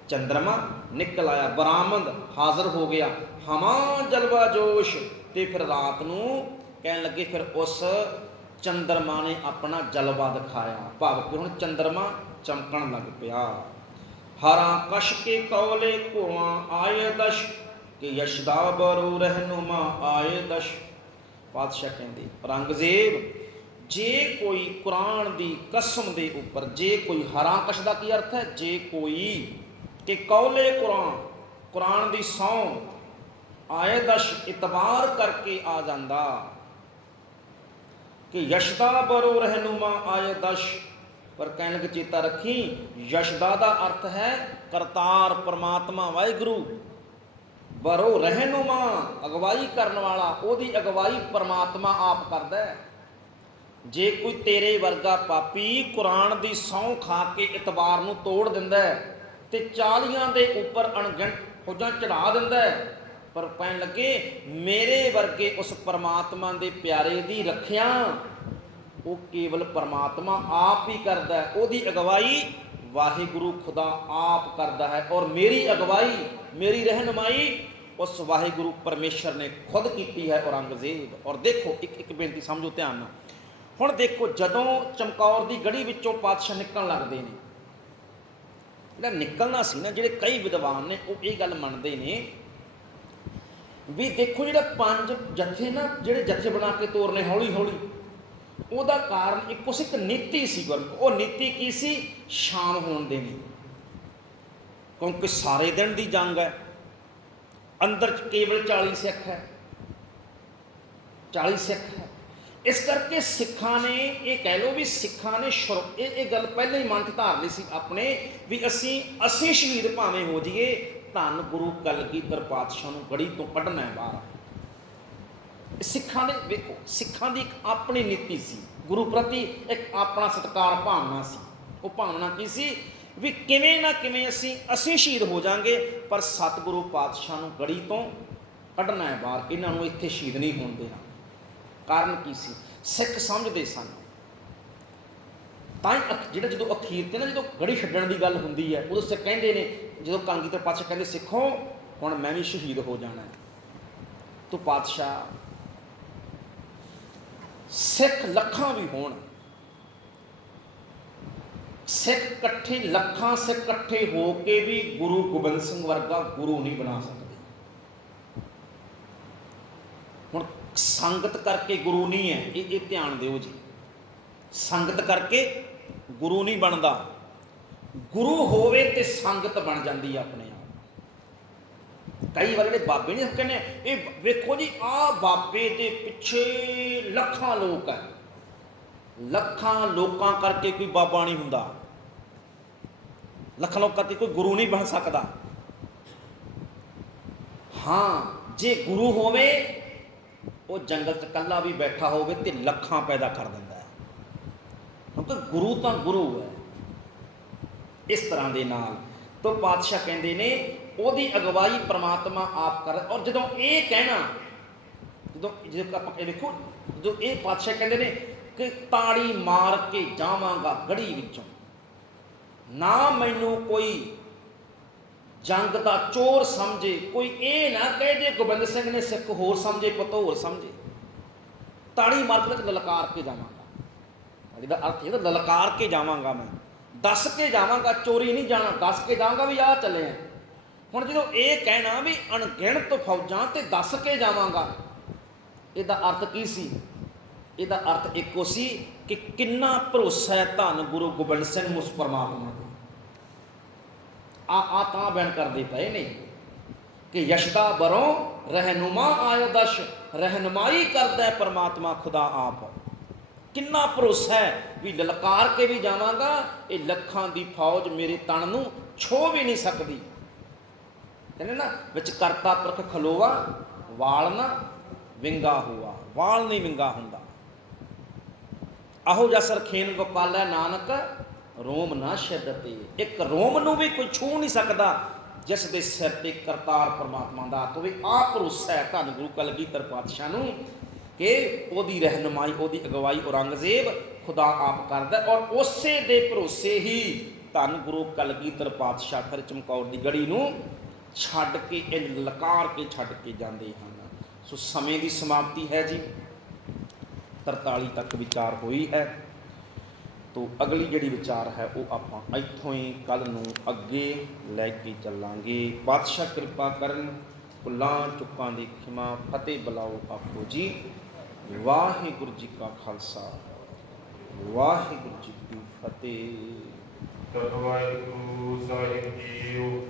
ਚੰਦਰਮਾ ਨਿਕਲ ਆਇਆ, ਬਰਾਮਦ ਹਾਜ਼ਰ ਹੋ ਗਿਆ। ਹਮਾ ਜਲਵਾ ਜੋਸ਼, ਤੇ ਫਿਰ ਰਾਤ ਨੂੰ ਕਹਿਣ ਲੱਗੇ ਫਿਰ ਉਸ ਚੰਦਰਮਾ ਨੇ ਆਪਣਾ ਜਲਵਾ ਦਿਖਾਇਆ, ਭਾਵ ਕਿ ਹੁਣ ਚੰਦਰਮਾ ਚਮਕਣ ਲੱਗ ਪਿਆ। ਹਰਾਂ ਕਸ਼ ਕੇ ਕੌਲੇ ਕੁਆਂ ਆਏ ਦਸ਼, ਕਿ ਯਸ਼ਦਾ ਬਰੂ ਰਹਿਨੁਮਾ ਆਏ ਦਸ਼। ਪਾਤਸ਼ਾਹ ਕਹਿੰਦੇ ਔਰੰਗਜ਼ੇਬ, ਜੇ ਕੋਈ ਕੁਰਾਨ ਦੀ ਕਸਮ ਦੇ ਉੱਪਰ, ਜੇ ਕੋਈ ਹਰਾਂ ਕਸ਼ ਦਾ ਕੀ ਅਰਥ ਹੈ, ਜੇ ਕੋਈ, ਕਿ ਕੌਲੇ ਕੁਰਾਨ, ਕੁਰਾਨ ਦੀ ਸਹੁੰ, ਆਏ ਦਸ਼ ਇਤਬਾਰ ਕਰਕੇ ਆ ਜਾਂਦਾ, ਕਿ ਯਸ਼ਦਾ ਬਰੋ ਰਹਿਨੁਮਾ ਆਏ ਦਸ਼। ਪਰ ਕਹਿਣ ਲੱਗੇ ਚੇਤਾ ਰੱਖੀ, ਯਸ਼ਦਾ ਦਾ ਅਰਥ ਹੈ ਕਰਤਾਰ ਪਰਮਾਤਮਾ ਵਾਹਿਗੁਰੂ, ਬਰੋ ਰਹਿਨੁਮਾ ਅਗਵਾਈ ਕਰਨ ਵਾਲਾ, ਉਹਦੀ ਅਗਵਾਈ ਪਰਮਾਤਮਾ ਆਪ ਕਰਦਾ ਹੈ। ਜੇ ਕੋਈ ਤੇਰੇ ਵਰਗਾ ਪਾਪੀ ਕੁਰਾਨ ਦੀ ਸਹੁੰ ਖਾ ਕੇ ਇਤਬਾਰ ਨੂੰ ਤੋੜ ਦਿੰਦਾ ਹੈ ਤੇ 40 ਦੇ ਉੱਪਰ ਅਣਗਿਣਤ ਫੌਜਾਂ ਚੜਾ ਦਿੰਦਾ ਹੈ, ਪਰ ਕਹਿਣ ਲੱਗੇ ਮੇਰੇ ਵਰਗੇ ਉਸ ਪਰਮਾਤਮਾ ਦੇ ਪਿਆਰੇ ਦੀ ਰੱਖਿਆ ਉਹ ਕੇਵਲ ਪਰਮਾਤਮਾ ਆਪ ਹੀ ਕਰਦਾ ਹੈ, ਉਹਦੀ ਅਗਵਾਈ ਵਾਹਿਗੁਰੂ ਖੁਦਾ ਆਪ ਕਰਦਾ ਹੈ, ਔਰ ਮੇਰੀ ਅਗਵਾਈ, ਮੇਰੀ ਰਹਿਨੁਮਾਈ ਉਸ ਵਾਹਿਗੁਰੂ ਪਰਮੇਸ਼ਰ ਨੇ ਖੁਦ ਕੀਤੀ ਹੈ ਔਰੰਗਜ਼ੇਬ। ਔਰ ਦੇਖੋ ਇੱਕ ਬੇਨਤੀ ਸਮਝੋ ਧਿਆਨ ਨਾਲ। ਹੁਣ ਦੇਖੋ ਜਦੋਂ ਚਮਕੌਰ ਦੀ ਗੜੀ ਵਿੱਚੋਂ ਪਾਤਸ਼ਾਹ ਨਿਕਲਣ ਲੱਗਦੇ ਨੇ, ਜਿਹੜਾ ਨਿਕਲਣਾ ਸੀ ਨਾ, ਜਿਹੜੇ ਕਈ ਵਿਦਵਾਨ ਨੇ ਉਹ ਇਹ ਗੱਲ ਮੰਨਦੇ ਨੇ ਵੀ ਦੇਖੋ ਜਿਹੜਾ 5 ਜੱਥੇ ਨਾ, ਜਿਹੜੇ ਜੱਥੇ ਬਣਾ ਕੇ ਤੋਰਨੇ ਹੌਲੀ ਹੌਲੀ, ਉਹਦਾ ਕਾਰਨ ਇੱਕ ਨੀਤੀ ਸੀ ਗੁਰਮੁਖ। ਉਹ ਨੀਤੀ ਕੀ ਸੀ? ਸ਼ਾਮ ਹੋਣ ਦੇਣੀ, ਕਿਉਂਕਿ ਸਾਰੇ ਦਿਨ ਦੀ ਜੰਗ ਹੈ, ਅੰਦਰ ਕੇਵਲ 40 ਸਿੱਖ ਹੈ, 40 ਸਿੱਖ ਹੈ। ਇਸ ਕਰਕੇ ਸਿੱਖਾਂ ਨੇ, ਇਹ ਕਹਿ ਲਓ ਵੀ ਸਿੱਖਾਂ ਨੇ ਇਹ ਗੱਲ ਪਹਿਲਾਂ ਹੀ ਮਨ 'ਚ ਧਾਰ ਲਈ ਸੀ ਆਪਣੇ, ਵੀ ਅਸੀਂ ਸ਼ਹੀਦ ਭਾਵੇਂ ਹੋ ਜਾਈਏ, ਧੰਨ ਗੁਰੂ ਕਲਗੀਧਰ ਪਾਤਸ਼ਾਹ ਨੂੰ ਗੜੀ ਤੋਂ ਕੱਢਣਾ ਬਾਹਰ। ਸਿੱਖਾਂ ਨੇ ਵੇਖੋ, ਸਿੱਖਾਂ ਦੀ ਇੱਕ ਆਪਣੀ ਨੀਤੀ ਸੀ, ਗੁਰੂ ਪ੍ਰਤੀ ਇੱਕ ਆਪਣਾ ਸਤਿਕਾਰ ਭਾਵਨਾ ਸੀ। ਉਹ ਭਾਵਨਾ ਕੀ ਸੀ? ਵੀ ਕਿਵੇਂ ਨਾ ਕਿਵੇਂ ਅਸੀਂ ਸ਼ਹੀਦ ਹੋ ਜਾਵਾਂਗੇ, ਪਰ ਸਤਿਗੁਰੂ ਪਾਤਸ਼ਾਹ ਨੂੰ ਗੜੀ ਤੋਂ ਕੱਢਣਾ ਹੈ ਬਾਹਰ, ਇਹਨਾਂ ਨੂੰ ਇੱਥੇ ਸ਼ਹੀਦ ਨਹੀਂ ਹੋਣ ਦੇਣਾ। ਕਾਰਨ ਕੀ ਸੀ? ਸਿੱਖ ਸਮਝਦੇ ਸਨ। ਤਾਂ ਹੀ ਜਦੋਂ ਅਖੀਰ ਤੇ ਨਾ, ਜਦੋਂ ਗੜੀ ਛੱਡਣ ਦੀ ਗੱਲ ਹੁੰਦੀ ਹੈ, ਉਦੋਂ ਸਿੱਖ ਕਹਿੰਦੇ ਨੇ, ਜਦੋਂ ਕਲਗੀਧਰ ਪਾਤਸ਼ਾਹ ਕਹਿੰਦੇ ਸਿੱਖੋ ਹੁਣ ਮੈਂ ਵੀ ਸ਼ਹੀਦ ਹੋ ਜਾਣਾ, ਤੂੰ ਪਾਤਸ਼ਾਹ ਸਿੱਖ ਲੱਖਾਂ ਵੀ ਹੋਣ, ਸਿੱਖ ਇਕੱਠੇ, ਲੱਖਾਂ ਸਿੱਖ ਇਕੱਠੇ ਹੋ ਕੇ ਵੀ ਗੁਰੂ ਗੋਬਿੰਦ ਸਿੰਘ ਵਰਗਾ ਗੁਰੂ ਨਹੀਂ ਬਣਾ ਸਕਦੇ। ਹੁਣ ਸੰਗਤ ਕਰਕੇ ਗੁਰੂ ਨਹੀਂ ਹੈ, ਇਹ ਧਿਆਨ ਦਿਓ ਜੀ। ਸੰਗਤ ਕਰਕੇ ਗੁਰੂ ਨਹੀਂ ਬਣਦਾ, ਗੁਰੂ ਹੋਵੇ ਤੇ ਸੰਗਤ ਬਣ ਜਾਂਦੀ ਹੈ ਆਪਣੇ ਆਪ। ਕਈ ਵਾਰ ਜਿਹੜੇ ਬਾਬੇ ਨੇ ਕਹਿੰਦੇ, ਇਹ ਵੇਖੋ ਜੀ ਆਹ ਬਾਬੇ ਦੇ ਪਿੱਛੇ ਲੱਖਾਂ ਲੋਕ ਹੈ, ਲੱਖਾਂ ਲੋਕਾਂ ਕਰਕੇ ਕੋਈ ਬਾਬਾ ਨਹੀਂ ਹੁੰਦਾ, ਲੱਖਾਂ ਲੋਕਾਂ ਕਰਕੇ ਕੋਈ ਗੁਰੂ ਨਹੀਂ ਬਣ ਸਕਦਾ। ਹਾਂ, ਜੇ ਗੁਰੂ ਹੋਵੇ ਉਹ ਜੰਗਲ 'ਚ ਇਕੱਲਾ ਵੀ ਬੈਠਾ ਹੋਵੇ ਤੇ ਲੱਖਾਂ ਪੈਦਾ ਕਰ ਦਿੰਦਾ ਹੈ, ਕਿਉਂਕਿ ਗੁਰੂ ਤਾਂ ਗੁਰੂ ਹੈ। ਇਸ ਤਰ੍ਹਾਂ ਦੇ ਨਾਲ ਤੋਂ ਪਾਤਸ਼ਾਹ ਕਹਿੰਦੇ ਨੇ ਉਹਦੀ ਅਗਵਾਈ ਪ੍ਰਮਾਤਮਾ ਆਪ ਕਰ। ਔਰ ਜਦੋਂ ਇਹ ਕਹਿਣਾ, ਜਦੋਂ ਆਪਾਂ ਵੇਖੋ, ਜਦੋਂ ਇਹ ਪਾਤਸ਼ਾਹ ਕਹਿੰਦੇ ਨੇ ਕਿ ਤਾੜੀ ਮਾਰ ਕੇ ਜਾਵਾਂਗਾ ਗੜੀ ਵਿੱਚੋਂ, ਨਾ ਮੈਨੂੰ ਕੋਈ ਜੰਗ ਦਾ ਚੋਰ ਸਮਝੇ, ਕੋਈ ਇਹ ਨਾ ਕਹੇ ਜੇ ਗੋਬਿੰਦ ਸਿੰਘ ਨੇ ਸਿੱਖ ਹੋਰ ਸਮਝੇ, ਪੁੱਤ ਹੋਰ ਸਮਝੇ, ਤਾੜੀ ਮਾਰ ਕੇ ਲਲਕਾਰ ਕੇ ਜਾਵਾਂਗਾ। ਇਹਦਾ ਅਰਥ ਇਹ, ਲਲਕਾਰ ਕੇ ਜਾਵਾਂਗਾ, ਮੈਂ ਦੱਸ ਕੇ ਜਾਵਾਂਗਾ, ਚੋਰੀ ਨਹੀਂ ਜਾਣਾ, ਦੱਸ ਕੇ ਜਾਵਾਂਗਾ ਵੀ ਆਹ ਚੱਲੇ ਆ। ਹੁਣ ਜਦੋਂ ਇਹ ਕਹਿਣਾ ਵੀ ਅਣਗਿਣਤ ਫੌਜਾਂ ਤੇ ਦੱਸ ਕੇ ਜਾਵਾਂਗਾ, ਇਹਦਾ ਅਰਥ ਕੀ ਸੀ? ਇਹਦਾ ਅਰਥ ਇੱਕੋ ਸੀ ਕਿ ਕਿੰਨਾ ਭਰੋਸਾ ਹੈ ਧੰਨ ਗੁਰੂ ਗੋਬਿੰਦ ਸਿੰਘ ਉਸ ਪਰਮਾਤਮਾ ਤੇ। ਆ ਤਾਂ ਬਿਆਨ ਕਰਦੇ ਪਏ ਨੇ ਕਿ ਯਸ਼ਦਾ ਬਰੋਂ ਰਹਿਨੁਮਾ ਆਇ ਦਸ਼, ਰਹਿਨੁਮਾਈ ਕਰਦਾ ਪਰਮਾਤਮਾ ਖੁਦਾ ਆਪ। ਕਿੰਨਾ ਭਰੋਸਾ ਹੈ ਵੀ ਲਲਕਾਰ ਕੇ ਵੀ ਜਾਵਾਂਗਾ, ਇਹ ਲੱਖਾਂ ਦੀ ਫੌਜ ਮੇਰੇ ਤਣ ਨੂੰ ਛੋਹ ਵੀ ਨਹੀਂ ਸਕਦੀ। ਕਹਿੰਦੇ ਨਾ ਵਿੱਚ ਕਰਤਾ ਪੁਰਖ ਖਲੋਵਾ, ਵਾਲ ਨਾ ਵਿੰਗਾ ਹੋਆ, ਵਾਲ ਨਹੀਂ ਵਿੰਗਾ ਹੁੰਦਾ। ਆਹੋ ਜਸ ਰਖੇਨ ਗੋਪਾਲਾ ਨਾਨਕ ਰੋਮ ਨਾ ਛੱਡਤੇ, ਇੱਕ ਰੋਮ ਨੂੰ ਵੀ ਕੋਈ ਛੂਹ ਨਹੀਂ ਸਕਦਾ ਜਿਸ ਦੇ ਸਿਰ ਤੇ ਕਰਤਾਰ ਪਰਮਾਤਮਾ ਦਾ ਹੱਥ ਹੋਵੇ। ਆਹ ਭਰੋਸਾ ਹੈ ਧੰਨ ਗੁਰੂ ਕਲਗੀਧਰ ਪਾਤਸ਼ਾਹ ਨੂੰ ਕਿ ਉਹਦੀ ਰਹਿਨੁਮਾਈ, ਉਹਦੀ ਅਗਵਾਈ ਔਰੰਗਜ਼ੇਬ ਖੁਦਾ ਆਪ ਕਰਦਾ। ਔਰ ਉਸੇ ਦੇ ਭਰੋਸੇ ਹੀ ਧੰਨ ਗੁਰੂ ਕਲਗੀਧਰ ਪਾਤਸ਼ਾਹ ਫਿਰ ਚਮਕੌਰ ਦੀ ਗੜੀ ਨੂੰ ਛੱਡ ਕੇ, ਲਲਕਾਰ ਕੇ ਛੱਡ ਕੇ ਜਾਂਦੇ ਹਨ। ਸੋ ਸਮੇਂ ਦੀ ਸਮਾਪਤੀ ਹੈ ਜੀ, 43 ਤੱਕ ਵਿਚਾਰ ਹੋਈ ਹੈ। ਤੋ ਅਗਲੀ ਜਿਹੜੀ ਵਿਚਾਰ ਹੈ ਉਹ ਆਪਾਂ ਇੱਥੋਂ ਹੀ ਕੱਲ੍ਹ ਨੂੰ ਅੱਗੇ ਲੈ ਕੇ ਚੱਲਾਂਗੇ। ਪਾਤਸ਼ਾਹ ਕਿਰਪਾ ਕਰਨ, ਭੁੱਲਾਂ ਚੁੱਕਾਂ ਦੀ ਖਿਮਾ, ਫਤਿਹ ਬੁਲਾਓ ਆਪੋ ਜੀ। ਵਾਹਿਗੁਰੂ ਜੀ ਕਾ ਖਾਲਸਾ, ਵਾਹਿਗੁਰੂ ਜੀ ਕੀ ਫਤਿਹ। ਵਾਹਿਗੁਰੂ ਸਾਹਿਬ ਜੀਓ।